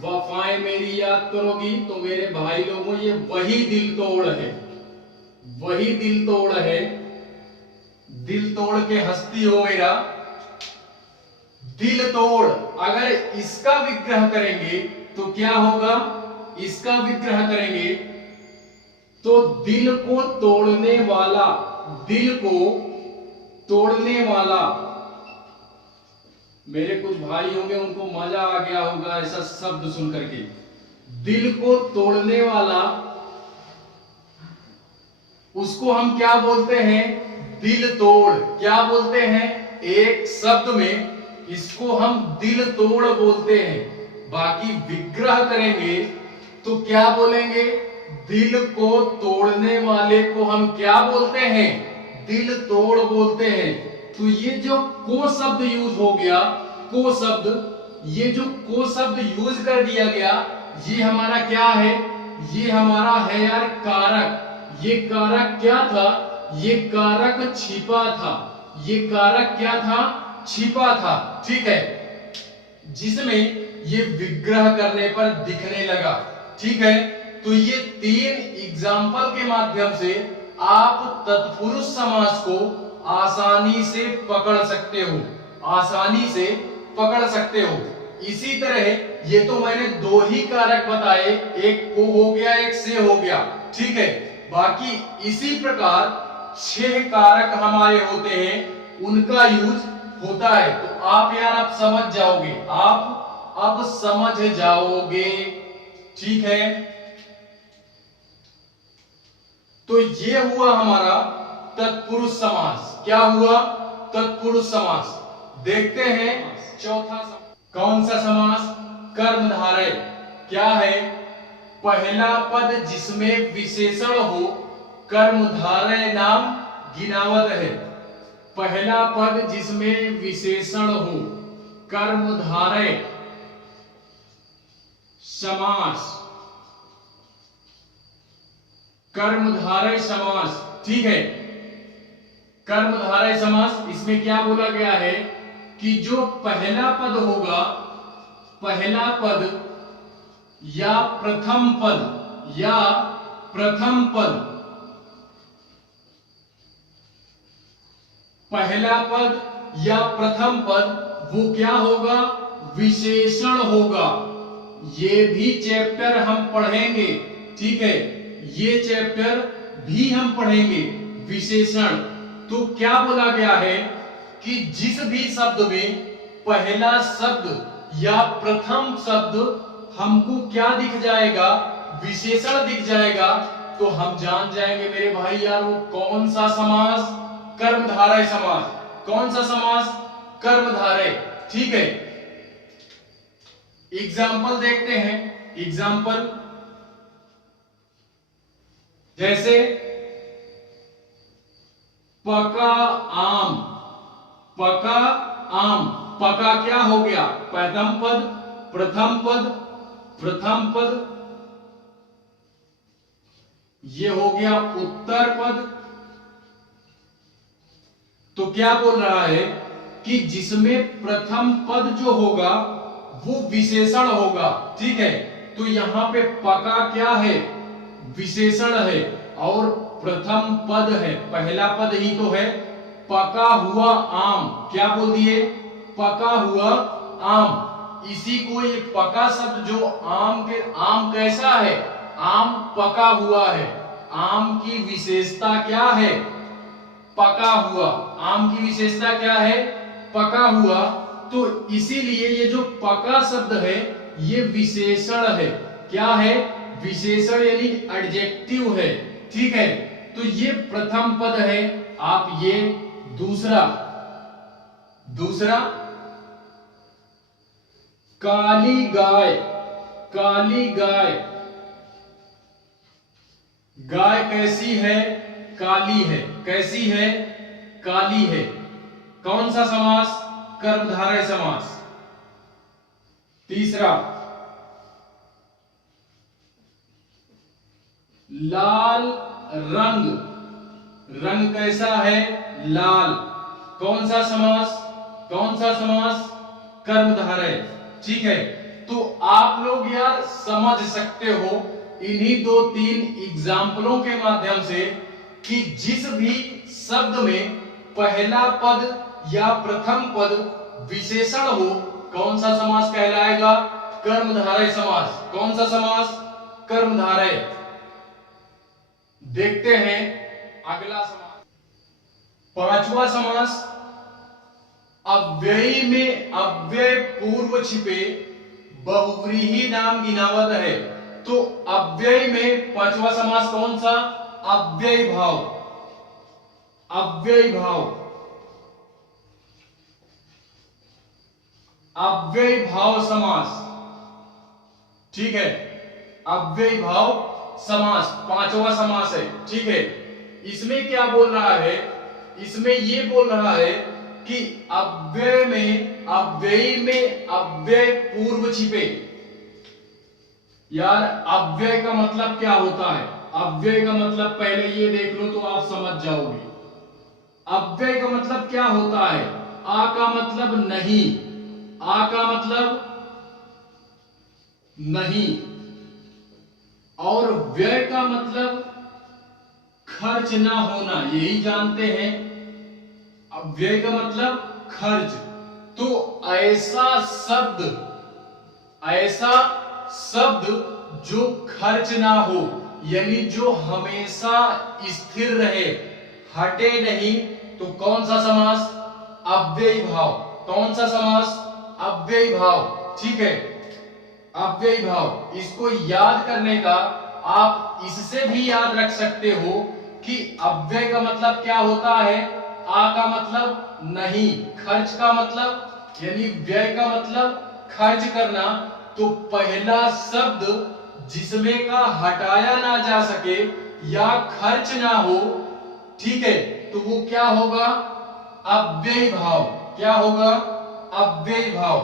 वफाएं मेरी याद करोगी। तो मेरे भाई लोगों ये वही दिल तोड़ है, वही दिल तोड़ है। दिल तोड़ के हंसती हो मेरा, दिल तोड़। अगर इसका विग्रह करेंगे तो क्या होगा? इसका विग्रह करेंगे तो दिल को तोड़ने वाला, दिल को तोड़ने वाला। मेरे कुछ भाई होंगे उनको मजा आ गया होगा ऐसा शब्द सुन करके। दिल को तोड़ने वाला, उसको हम क्या बोलते हैं? दिल तोड़। क्या बोलते हैं? एक शब्द में इसको हम दिल तोड़ बोलते हैं। बाकी विग्रह करेंगे तो क्या बोलेंगे? दिल को तोड़ने वाले को हम क्या बोलते हैं? दिल तोड़ बोलते हैं। तो ये जो को शब्द यूज हो गया, को शब्द, ये जो को शब्द यूज कर दिया गया, ये हमारा क्या है? ये हमारा है यार कारक। ये कारक क्या था? ये कारक छिपा था। ये कारक क्या था? छिपा था। ठीक है, जिसमें ये विग्रह करने पर दिखने लगा। ठीक है, तो ये 3 एग्जाम्पल के माध्यम से आप तत्पुरुष समास को आसानी से पकड़ सकते हो। आसानी से पकड़ सकते हो। इसी तरह ये तो मैंने 2 ही कारक बताए, एक को हो गया, एक से हो गया। ठीक है, बाकी इसी प्रकार 6 कारक हमारे होते हैं, उनका यूज होता है। तो आप यार आप समझ जाओगे, आप अब समझ जाओगे। ठीक है, तो ये हुआ हमारा तत्पुरुष समास। क्या हुआ? तत्पुरुष समास। देखते हैं चौथा समास। कौन सा समास? कर्मधारय। क्या है? पहला पद जिसमें विशेषण हो, कर्मधारय नाम गिनावत है। पहला पद जिसमें विशेषण हो, कर्मधारय समास। कर्मधारय समास। ठीक है, कर्मधारय समास, इसमें क्या बोला गया है कि जो पहला पद होगा, पहला पद या प्रथम पद, या प्रथम पद, पहला पद या प्रथम पद, वो क्या होगा? विशेषण होगा। ये भी चैप्टर हम पढ़ेंगे। ठीक है, ये चैप्टर भी हम पढ़ेंगे, विशेषण। तो क्या बोला गया है कि जिस भी शब्द में पहला शब्द या प्रथम शब्द हमको क्या दिख जाएगा? विशेषण दिख जाएगा, तो हम जान जाएंगे मेरे भाई यार वो कौन सा समास? कर्मधारय समास। कौन सा समास? कर्मधारय। ठीक है, एग्जाम्पल देखते हैं। एग्जाम्पल जैसे पका आम। पका आम, पका क्या हो गया? प्रथम पद, प्रथम पद, प्रथम पद। ये हो गया उत्तर पद। तो क्या बोल रहा है कि जिसमें प्रथम पद जो होगा वो विशेषण होगा। ठीक है, तो यहां पे पका क्या है? विशेषण है, और प्रथम पद है, पहला पद ही तो है। पका हुआ आम, क्या बोल दिए? पका हुआ आम। इसी को ये पका शब्द जो आम के, आम कैसा है? आम पका हुआ है। आम की विशेषता क्या है? पका हुआ। आम की विशेषता क्या है? पका हुआ। तो इसीलिए ये जो पका शब्द है ये विशेषण है। क्या है? विशेषण, यानी एडजेक्टिव है। ठीक है, तो ये प्रथम पद है। आप ये दूसरा, दूसरा काली गाय। काली गाय, गाय कैसी है? काली है। कैसी है? काली है। कौन सा समास? कर्मधारय समास। तीसरा लाल रंग। रंग कैसा है? लाल। कौन सा समास? कौन सा समास? कर्मधारय। ठीक है, तो आप लोग यार समझ सकते हो इन्हीं 2-3 एग्जाम्पलों के माध्यम से कि जिस भी शब्द में पहला पद या प्रथम पद विशेषण हो, कौन सा समास कहलाएगा? कर्मधारय समास। कौन सा समास? कर्मधारय। देखते हैं अगला समास। पांचवा समास अव्ययी में अव्यय पूर्व छिपे बहुव्रीहि नाम गिनावत है। तो अव्यय में पांचवा समास कौन सा? अव्यय भाव। अव्यय भाव, अव्यय भाव समास, ठीक है। अव्यय भाव समास पांचवा समास है, ठीक है। इसमें क्या बोल रहा है? इसमें ये बोल रहा है कि अव्यय में अव्ययी में अव्यय पूर्व छिपे। यार अव्यय का मतलब क्या होता है? अव्यय का मतलब पहले ये देख लो तो आप समझ जाओगे। अव्यय का मतलब क्या होता है? आ का मतलब नहीं, आ का मतलब नहीं, और व्यय का मतलब खर्च ना होना, यही जानते हैं। अव्यय का मतलब खर्च। तो ऐसा शब्द जो खर्च ना हो, यानी जो हमेशा स्थिर रहे, हटे नहीं, तो कौन सा समास? अव्ययी भाव। कौन सा समास? अव्ययी भाव, ठीक है। अव्ययी भाव, इसको याद करने का आप इससे भी याद रख सकते हो कि अव्यय का मतलब क्या होता है? आ का मतलब नहीं, खर्च का मतलब यानी व्यय का मतलब खर्च करना। तो पहला शब्द जिसमें का हटाया ना जा सके या खर्च ना हो, ठीक है, तो वो क्या होगा? अव्ययी भाव। क्या होगा? अव्ययी भाव।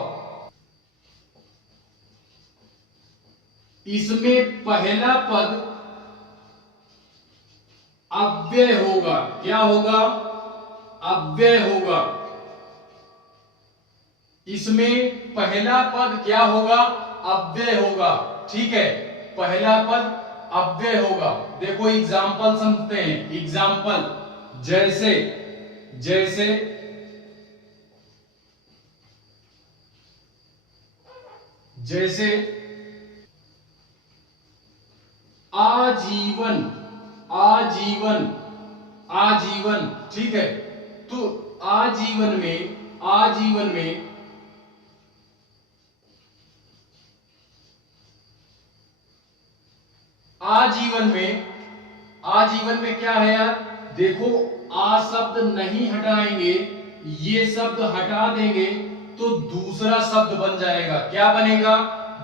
इसमें पहला पद अव्यय होगा। क्या होगा? अव्यय होगा। इसमें पहला पद क्या होगा? अव्यय होगा, ठीक है। पहला पद अव्यय होगा। देखो एग्जाम्पल समझते हैं। एग्जाम्पल जैसे जैसे जैसे आजीवन, आजीवन, आजीवन, ठीक है। तो आजीवन में आजीवन में क्या है यार? देखो आ शब्द नहीं हटाएंगे, ये शब्द हटा देंगे तो दूसरा शब्द बन जाएगा। क्या बनेगा?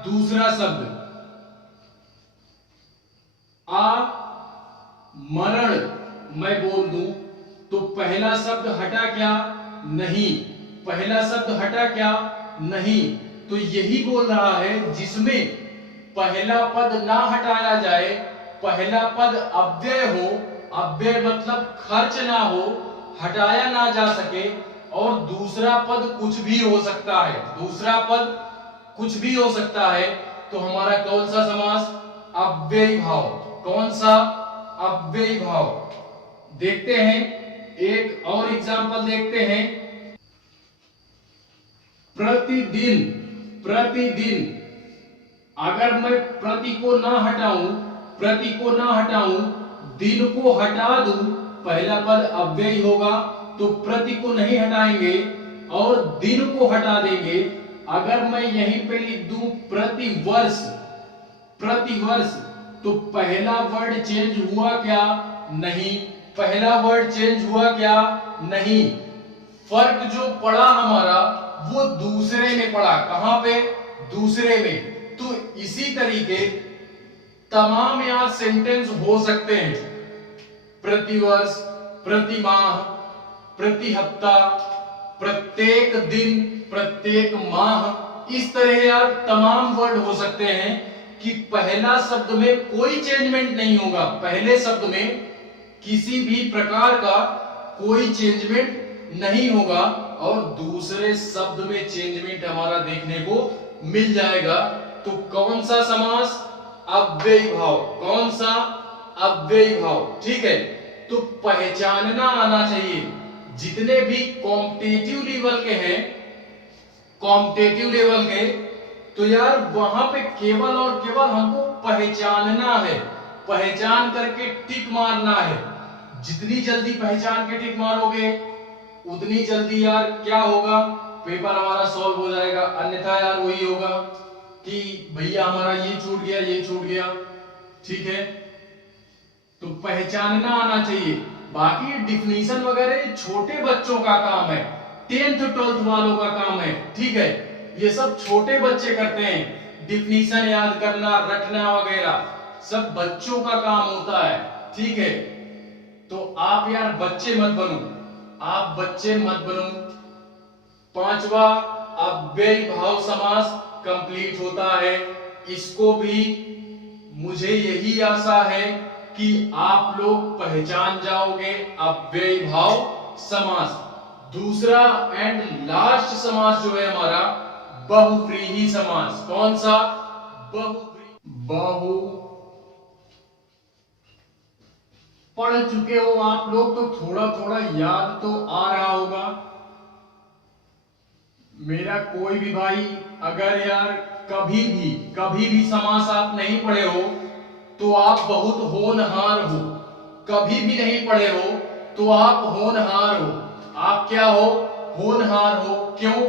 दूसरा शब्द आ मरण मैं बोल दूं तो पहला शब्द हटा क्या? नहीं। पहला शब्द हटा क्या? नहीं। तो यही बोल रहा है जिसमें पहला पद ना हटाया जाए, पहला पद अव्यय हो, अव्यय मतलब खर्च ना हो, हटाया ना जा सके, और दूसरा पद कुछ भी हो सकता है, दूसरा पद कुछ भी हो सकता है, तो हमारा कौन सा समास? अव्ययी भाव। कौन सा? अव्ययी भाव। देखते हैं एक और एग्जांपल देखते हैं। प्रतिदिन, प्रतिदिन, अगर मैं प्रति को ना हटाऊं, प्रति को ना हटाऊं, दिन को हटा दूं, पहला पद अव्ययी होगा, तो प्रति को नहीं हटाएंगे और दिन को हटा देंगे। अगर मैं यहीं पे लिख दूं प्रतिवर्ष, प्रतिवर्ष, तो पहला वर्ड चेंज हुआ क्या? नहीं। पहला वर्ड चेंज हुआ क्या? नहीं। फर्क जो पड़ा हमारा वो दूसरे में पड़ा। कहां पे? दूसरे में। तो इसी तरीके तमाम यहां सेंटेंस हो सकते हैं। प्रतिवर्ष, प्रति माह, प्रति हफ्ता, प्रत्येक दिन, प्रत्येक माह, इस तरह यार तमाम वर्ड हो सकते हैं कि पहला शब्द में कोई चेंजमेंट नहीं होगा, पहले शब्द में किसी भी प्रकार का कोई चेंजमेंट नहीं होगा और दूसरे शब्द में चेंजमेंट हमारा देखने को मिल जाएगा। तो कौन सा समास? अव्ययी भाव। कौन सा? अव्ययी भाव, ठीक है। तो पहचानना आना चाहिए। जितने भी कॉम्पिटिटिव लेवल के हैं, कॉम्पिटिटिव लेवल के, तो यार वहां पे केवल और केवल हमको पहचानना है, पहचान करके टिक मारना है। जितनी जल्दी पहचान के टिक मारोगे उतनी जल्दी यार क्या होगा, पेपर हमारा सॉल्व हो जाएगा। अन्यथा यार वही होगा कि भैया हमारा ये छूट गया, ये छूट गया। ठीक है, तो पहचानना आना चाहिए। बाकी डिफिनीशन वगैरह छोटे बच्चों का काम है, 10th 12th वालों का काम है। ठीक है, ये सब छोटे बच्चे करते हैं, डिफिनीशन याद करना, रटना वगैरह सब बच्चों का काम होता है। ठीक है, तो आप यार बच्चे मत बनो, आप बच्चे मत बनो। पांचवा अव्ययी भाव समास कंप्लीट होता है। इसको भी मुझे यही आशा है कि आप लोग पहचान जाओगे, अव्ययी भाव समास। दूसरा एंड लास्ट समास जो है हमारा बहुव्रीहि समास। कौन सा? बहु पढ़ चुके हो आप लोग तो थोड़ा थोड़ा याद तो आ रहा होगा। मेरा कोई भी भाई अगर यार कभी भी समास आप नहीं पढ़े हो तो आप बहुत होनहार हो। कभी भी नहीं पढ़े हो तो आप होनहार हो। आप क्या हो? होनहार हो। क्यों?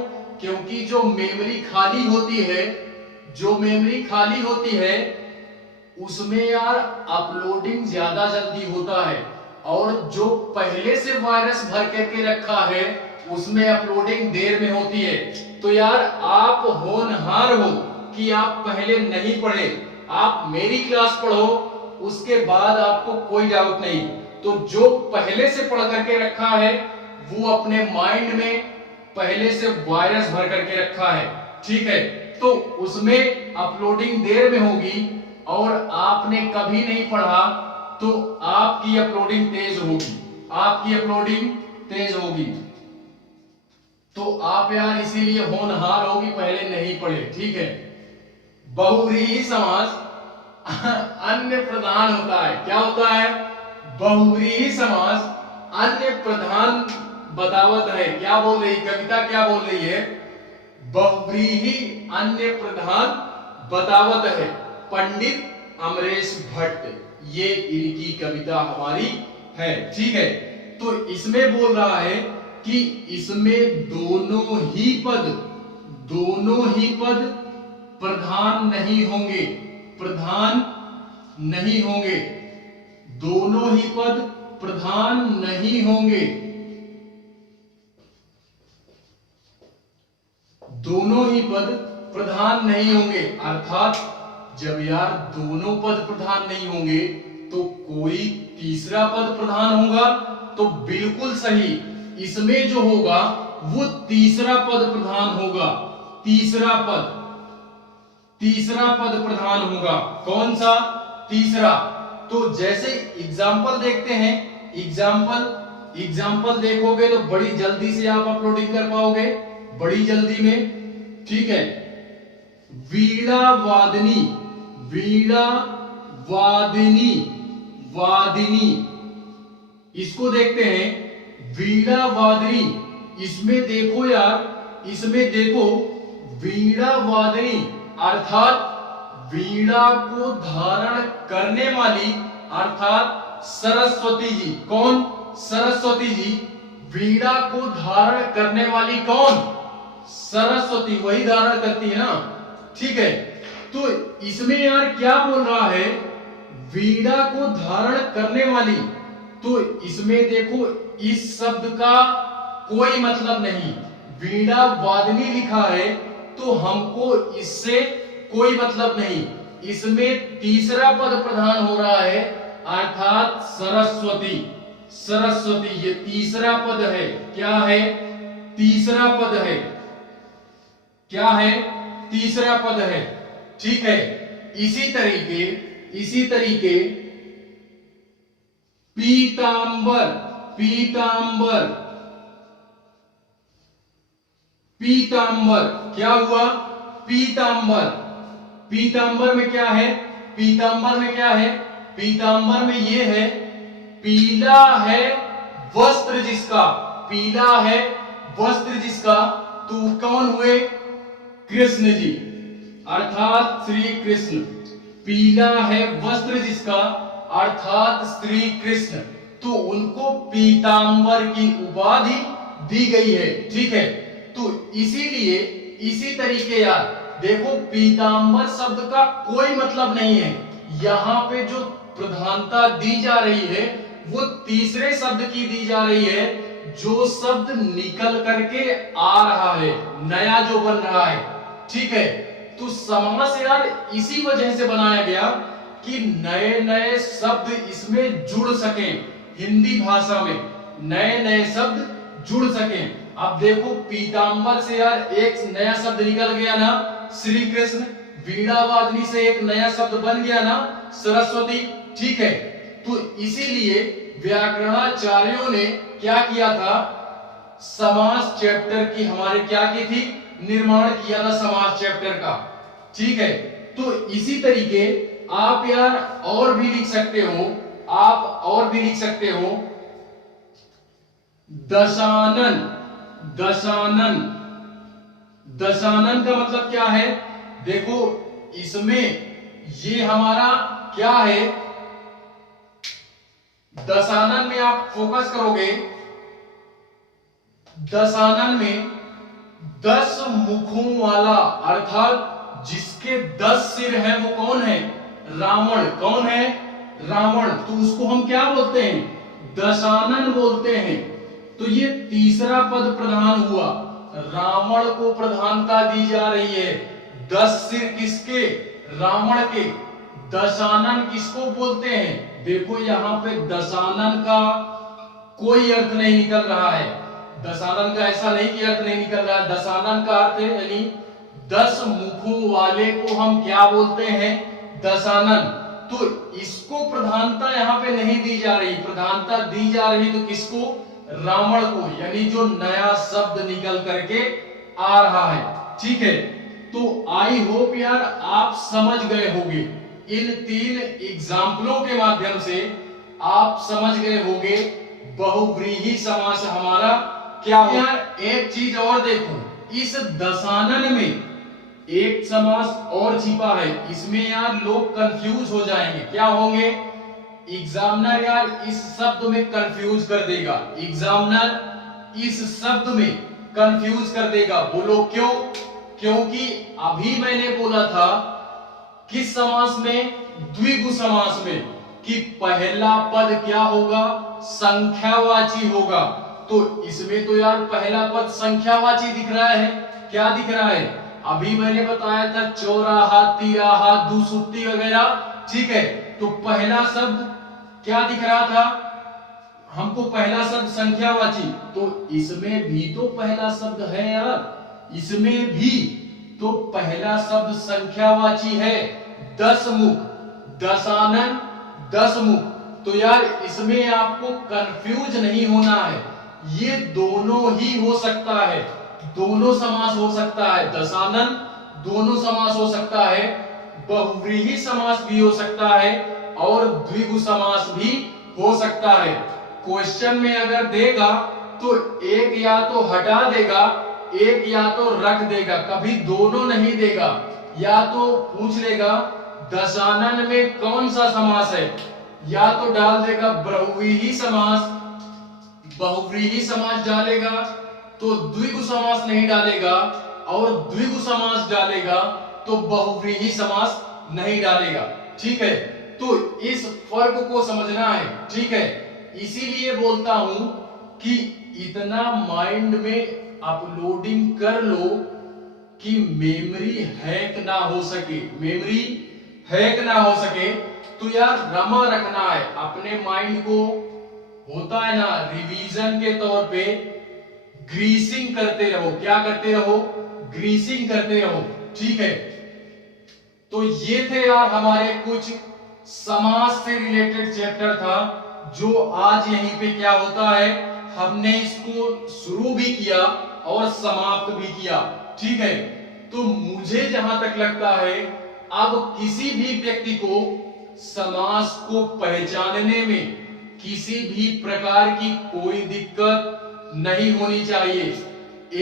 क्योंकि जो मेमोरी खाली होती है, जो मेमोरी खाली होती है उसमें यार अपलोडिंग ज्यादा जल्दी होता है, और जो पहले से वायरस भर करके रखा है उसमें अपलोडिंग देर में होती है। तो यार आप होनहार हो कि आप पहले नहीं पढ़े, आप मेरी क्लास पढ़ो, उसके बाद आपको कोई डाउट नहीं। तो जो पहले से पढ़ करके रखा है वो अपने माइंड में पहले से वायरस भर करके रखा है। ठीक है, तो उसमें अपलोडिंग देर में होगी, और आपने कभी नहीं पढ़ा तो आपकी अपलोडिंग तेज होगी, आपकी अपलोडिंग तेज होगी। तो आप यार इसीलिए होनहार हो कि पहले नहीं पढ़े। ठीक है, बहुव्रीहि समास अन्य प्रधान होता है। क्या होता है? बहुव्रीहि समास अन्य प्रधान बतावत है। क्या बोल रही कविता? क्या बोल रही है? बहुव्रीहि अन्य प्रधान बतावत है, पंडित अमरेश भट्ट। ये इनकी कविता हमारी है। ठीक है, तो इसमें बोल रहा है कि इसमें दोनों ही पद प्रधान नहीं होंगे, प्रधान नहीं होंगे। दोनों ही पद प्रधान नहीं होंगे, दोनों ही पद प्रधान नहीं होंगे। अर्थात जब यार दोनों पद प्रधान नहीं होंगे तो कोई तीसरा पद प्रधान होगा। तो बिल्कुल सही, इसमें जो होगा वो तीसरा पद प्रधान होगा। तीसरा पद प्रधान होगा। कौन सा? तीसरा। तो जैसे एग्जाम्पल देखते हैं, एग्जाम्पल देखोगे तो बड़ी जल्दी से आप अपलोडिंग कर पाओगे, बड़ी जल्दी में। ठीक है, वीणा वादनी, वीणा वादिनी, वादिनी, इसको देखते हैं। वीणा वादिनी, इसमें देखो यार, इसमें देखो वीणा वादिनी अर्थात वीणा को धारण करने वाली, अर्थात सरस्वती जी। कौन? सरस्वती जी। वीणा को धारण करने वाली कौन? सरस्वती, वही धारण करती है ना। ठीक है, तो इसमें यार क्या बोल रहा है? वीणा को धारण करने वाली। तो इसमें देखो इस शब्द का कोई मतलब नहीं, वीणा वादनी लिखा है तो हमको इससे कोई मतलब नहीं। इसमें तीसरा पद प्रधान हो रहा है, अर्थात सरस्वती। सरस्वती ये तीसरा पद है। क्या है? तीसरा पद है। क्या है? तीसरा पद है। ठीक है, इसी तरीके पीतांबर, पीतांबर, पीतांबर, क्या हुआ? पीतांबर। पीतांबर में क्या है? पीतांबर में क्या है? पीतांबर में ये है, पीला है वस्त्र जिसका, पीला है वस्त्र जिसका। तो कौन हुए? कृष्ण जी, अर्थात श्री कृष्ण। पीला है वस्त्र जिसका अर्थात श्री कृष्ण, तो उनको पीतांबर की उपाधि दी गई है, ठीक है। तो इसीलिए इसी तरीके यार देखो पीतांबर शब्द का कोई मतलब नहीं है, यहां पे जो प्रधानता दी जा रही है वो तीसरे शब्द की दी जा रही है, जो शब्द निकल करके आ रहा है, नया जो बन रहा है, ठीक है। तो समास यार इसी वजह से बनाया गया कि नए नए शब्द इसमें जुड़ सकें, हिंदी भाषा में नए नए शब्द जुड़ सकें। अब देखो पीतांबर से यार एक नया शब्द निकल गया ना, श्री कृष्ण। वीणावादनी से एक नया शब्द बन गया ना, सरस्वती, ठीक है। तो इसीलिए व्याकरणाचार्यों ने क्या किया था, समास चैप्टर की हमारे क्या की थी, निर्माण किया था समास चैप्टर का, ठीक है। तो इसी तरीके आप यार और भी लिख सकते हो, आप और भी लिख सकते हो दशानन। दशानन, दशानन का मतलब क्या है, देखो इसमें ये हमारा क्या है, दशानन में आप फोकस करोगे, दशानन में 10 मुखों वाला, अर्थात जिसके 10 सिर हैं वो कौन है, रावण। कौन है, रावण। तो उसको हम क्या बोलते हैं, दशानन बोलते हैं। तो ये तीसरा पद प्रधान हुआ, रावण को प्रधानता दी जा रही है। 10 सिर किसके, रावण के। दशानन किसको बोलते हैं, देखो यहां पे दशानन का कोई अर्थ नहीं निकल रहा है, दशानन का ऐसा नहीं कि अर्थ नहीं निकल रहा है, दशानन का अर्थ है यानी 10 मुखों वाले को हम क्या बोलते हैं, दशानन। तो इसको प्रधानता यहां पे नहीं दी जा रही, प्रधानता दी जा रही तो किसको, रावण को, यानी जो नया शब्द निकल करके आ रहा है, ठीक है। तो आई होप यार आप समझ गए होंगे, इन 3 एग्जाम्पलों के माध्यम से आप समझ गए होंगे बहुव्रीहि समास हमारा क्या हो। यार एक चीज और देखो, इस दशानन में एक समास और छिपा है, इसमें यार लोग कंफ्यूज हो जाएंगे, क्या होंगे, एग्जामिनर यार इस शब्द में कंफ्यूज कर देगा, एग्जामिनर इस शब्द में कंफ्यूज कर देगा। बोलो क्यों, क्योंकि अभी मैंने बोला था किस समास में, द्विगु समास में, कि पहला पद क्या होगा, संख्यावाची होगा। तो इसमें तो यार पहला पद संख्यावाची दिख रहा है, क्या दिख रहा है, अभी मैंने बताया था चौराहा, तिराहा, दुसुत्ती वगैरह, ठीक है। तो पहला शब्द क्या दिख रहा था हमको, पहला शब्द संख्यावाची, तो इसमें भी तो पहला शब्द है यार, इसमें भी तो पहला शब्द संख्यावाची है, 10 मुख, दशानन 10 मुख। तो यार इसमें आपको कंफ्यूज नहीं होना है, ये दोनों ही हो सकता है, दोनों समास हो सकता है, दशानन दोनों समास हो सकता है, बहुव्रीहि समास भी हो सकता है और द्विगु समास भी हो सकता है। क्वेश्चन में अगर देगा तो एक या तो हटा देगा, एक या तो रख देगा, कभी दोनों नहीं देगा। या तो पूछ लेगा दशानन में कौन सा समास है, या तो डाल देगा बहुव्रीहि समास, बहुव्रीहि समास डालेगा तो द्विगु समास नहीं डालेगा, और द्विगु समास डालेगा तो बहुव्रीहि समास नहीं डालेगा, ठीक है। तो इस फर्क को समझना है, ठीक है। इसीलिए बोलता हूं कि इतना माइंड में अपलोडिंग कर लो कि मेमोरी हैक ना हो सके, मेमोरी हैक ना हो सके। तो यार रमा रखना है अपने माइंड को, होता है ना रिवीजन के तौर पे, ग्रीसिंग करते रहो, क्या करते रहो, ग्रीसिंग करते रहो, ठीक है। तो ये थे यार हमारे कुछ समास से रिलेटेड चैप्टर था, जो आज यहीं पे क्या होता है, हमने इसको शुरू भी किया और समाप्त भी किया, ठीक है। तो मुझे जहां तक लगता है अब किसी भी व्यक्ति को समास को पहचानने में किसी भी प्रकार की कोई दिक्कत नहीं होनी चाहिए।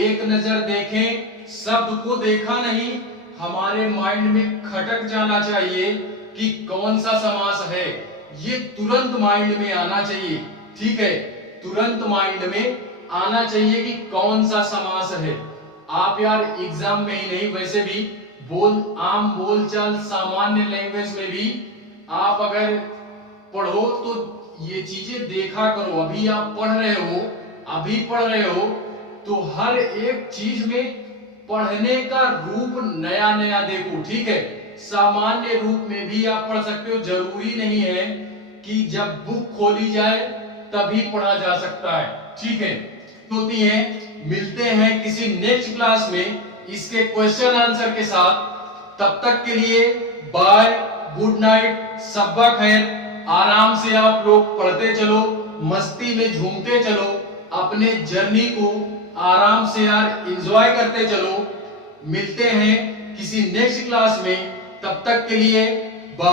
एक नजर देखें, शब्द को देखा नहीं, हमारे माइंड में खटक जाना चाहिए कि कौन सा समास है, ये तुरंत माइंड में आना चाहिए, ठीक है, तुरंत माइंड में आना चाहिए कि कौन सा समास है। आप यार एग्जाम में ही नहीं, वैसे भी आम बोलचाल सामान्य लैंग्वेज में भी आप अगर पढ़ो तो ये चीजें देखा करो। अभी आप पढ़ रहे हो तो हर एक चीज में पढ़ने का रूप नया नया देखो, ठीक है। सामान्य रूप में भी आप पढ़ सकते हो, जरूरी नहीं है कि जब बुक खोली जाए तभी पढ़ा जा सकता है, ठीक है। होती है, मिलते हैं किसी नेक्स्ट क्लास में इसके क्वेश्चन आंसर के साथ। तब तक के लिए बाय, गुड नाइट, सब्बा खैर। आराम से आप लोग पढ़ते चलो, मस्ती में झूमते चलो, अपने जर्नी को आराम से यार एंजॉय करते चलो। मिलते हैं किसी नेक्स्ट क्लास में, तब तक के लिए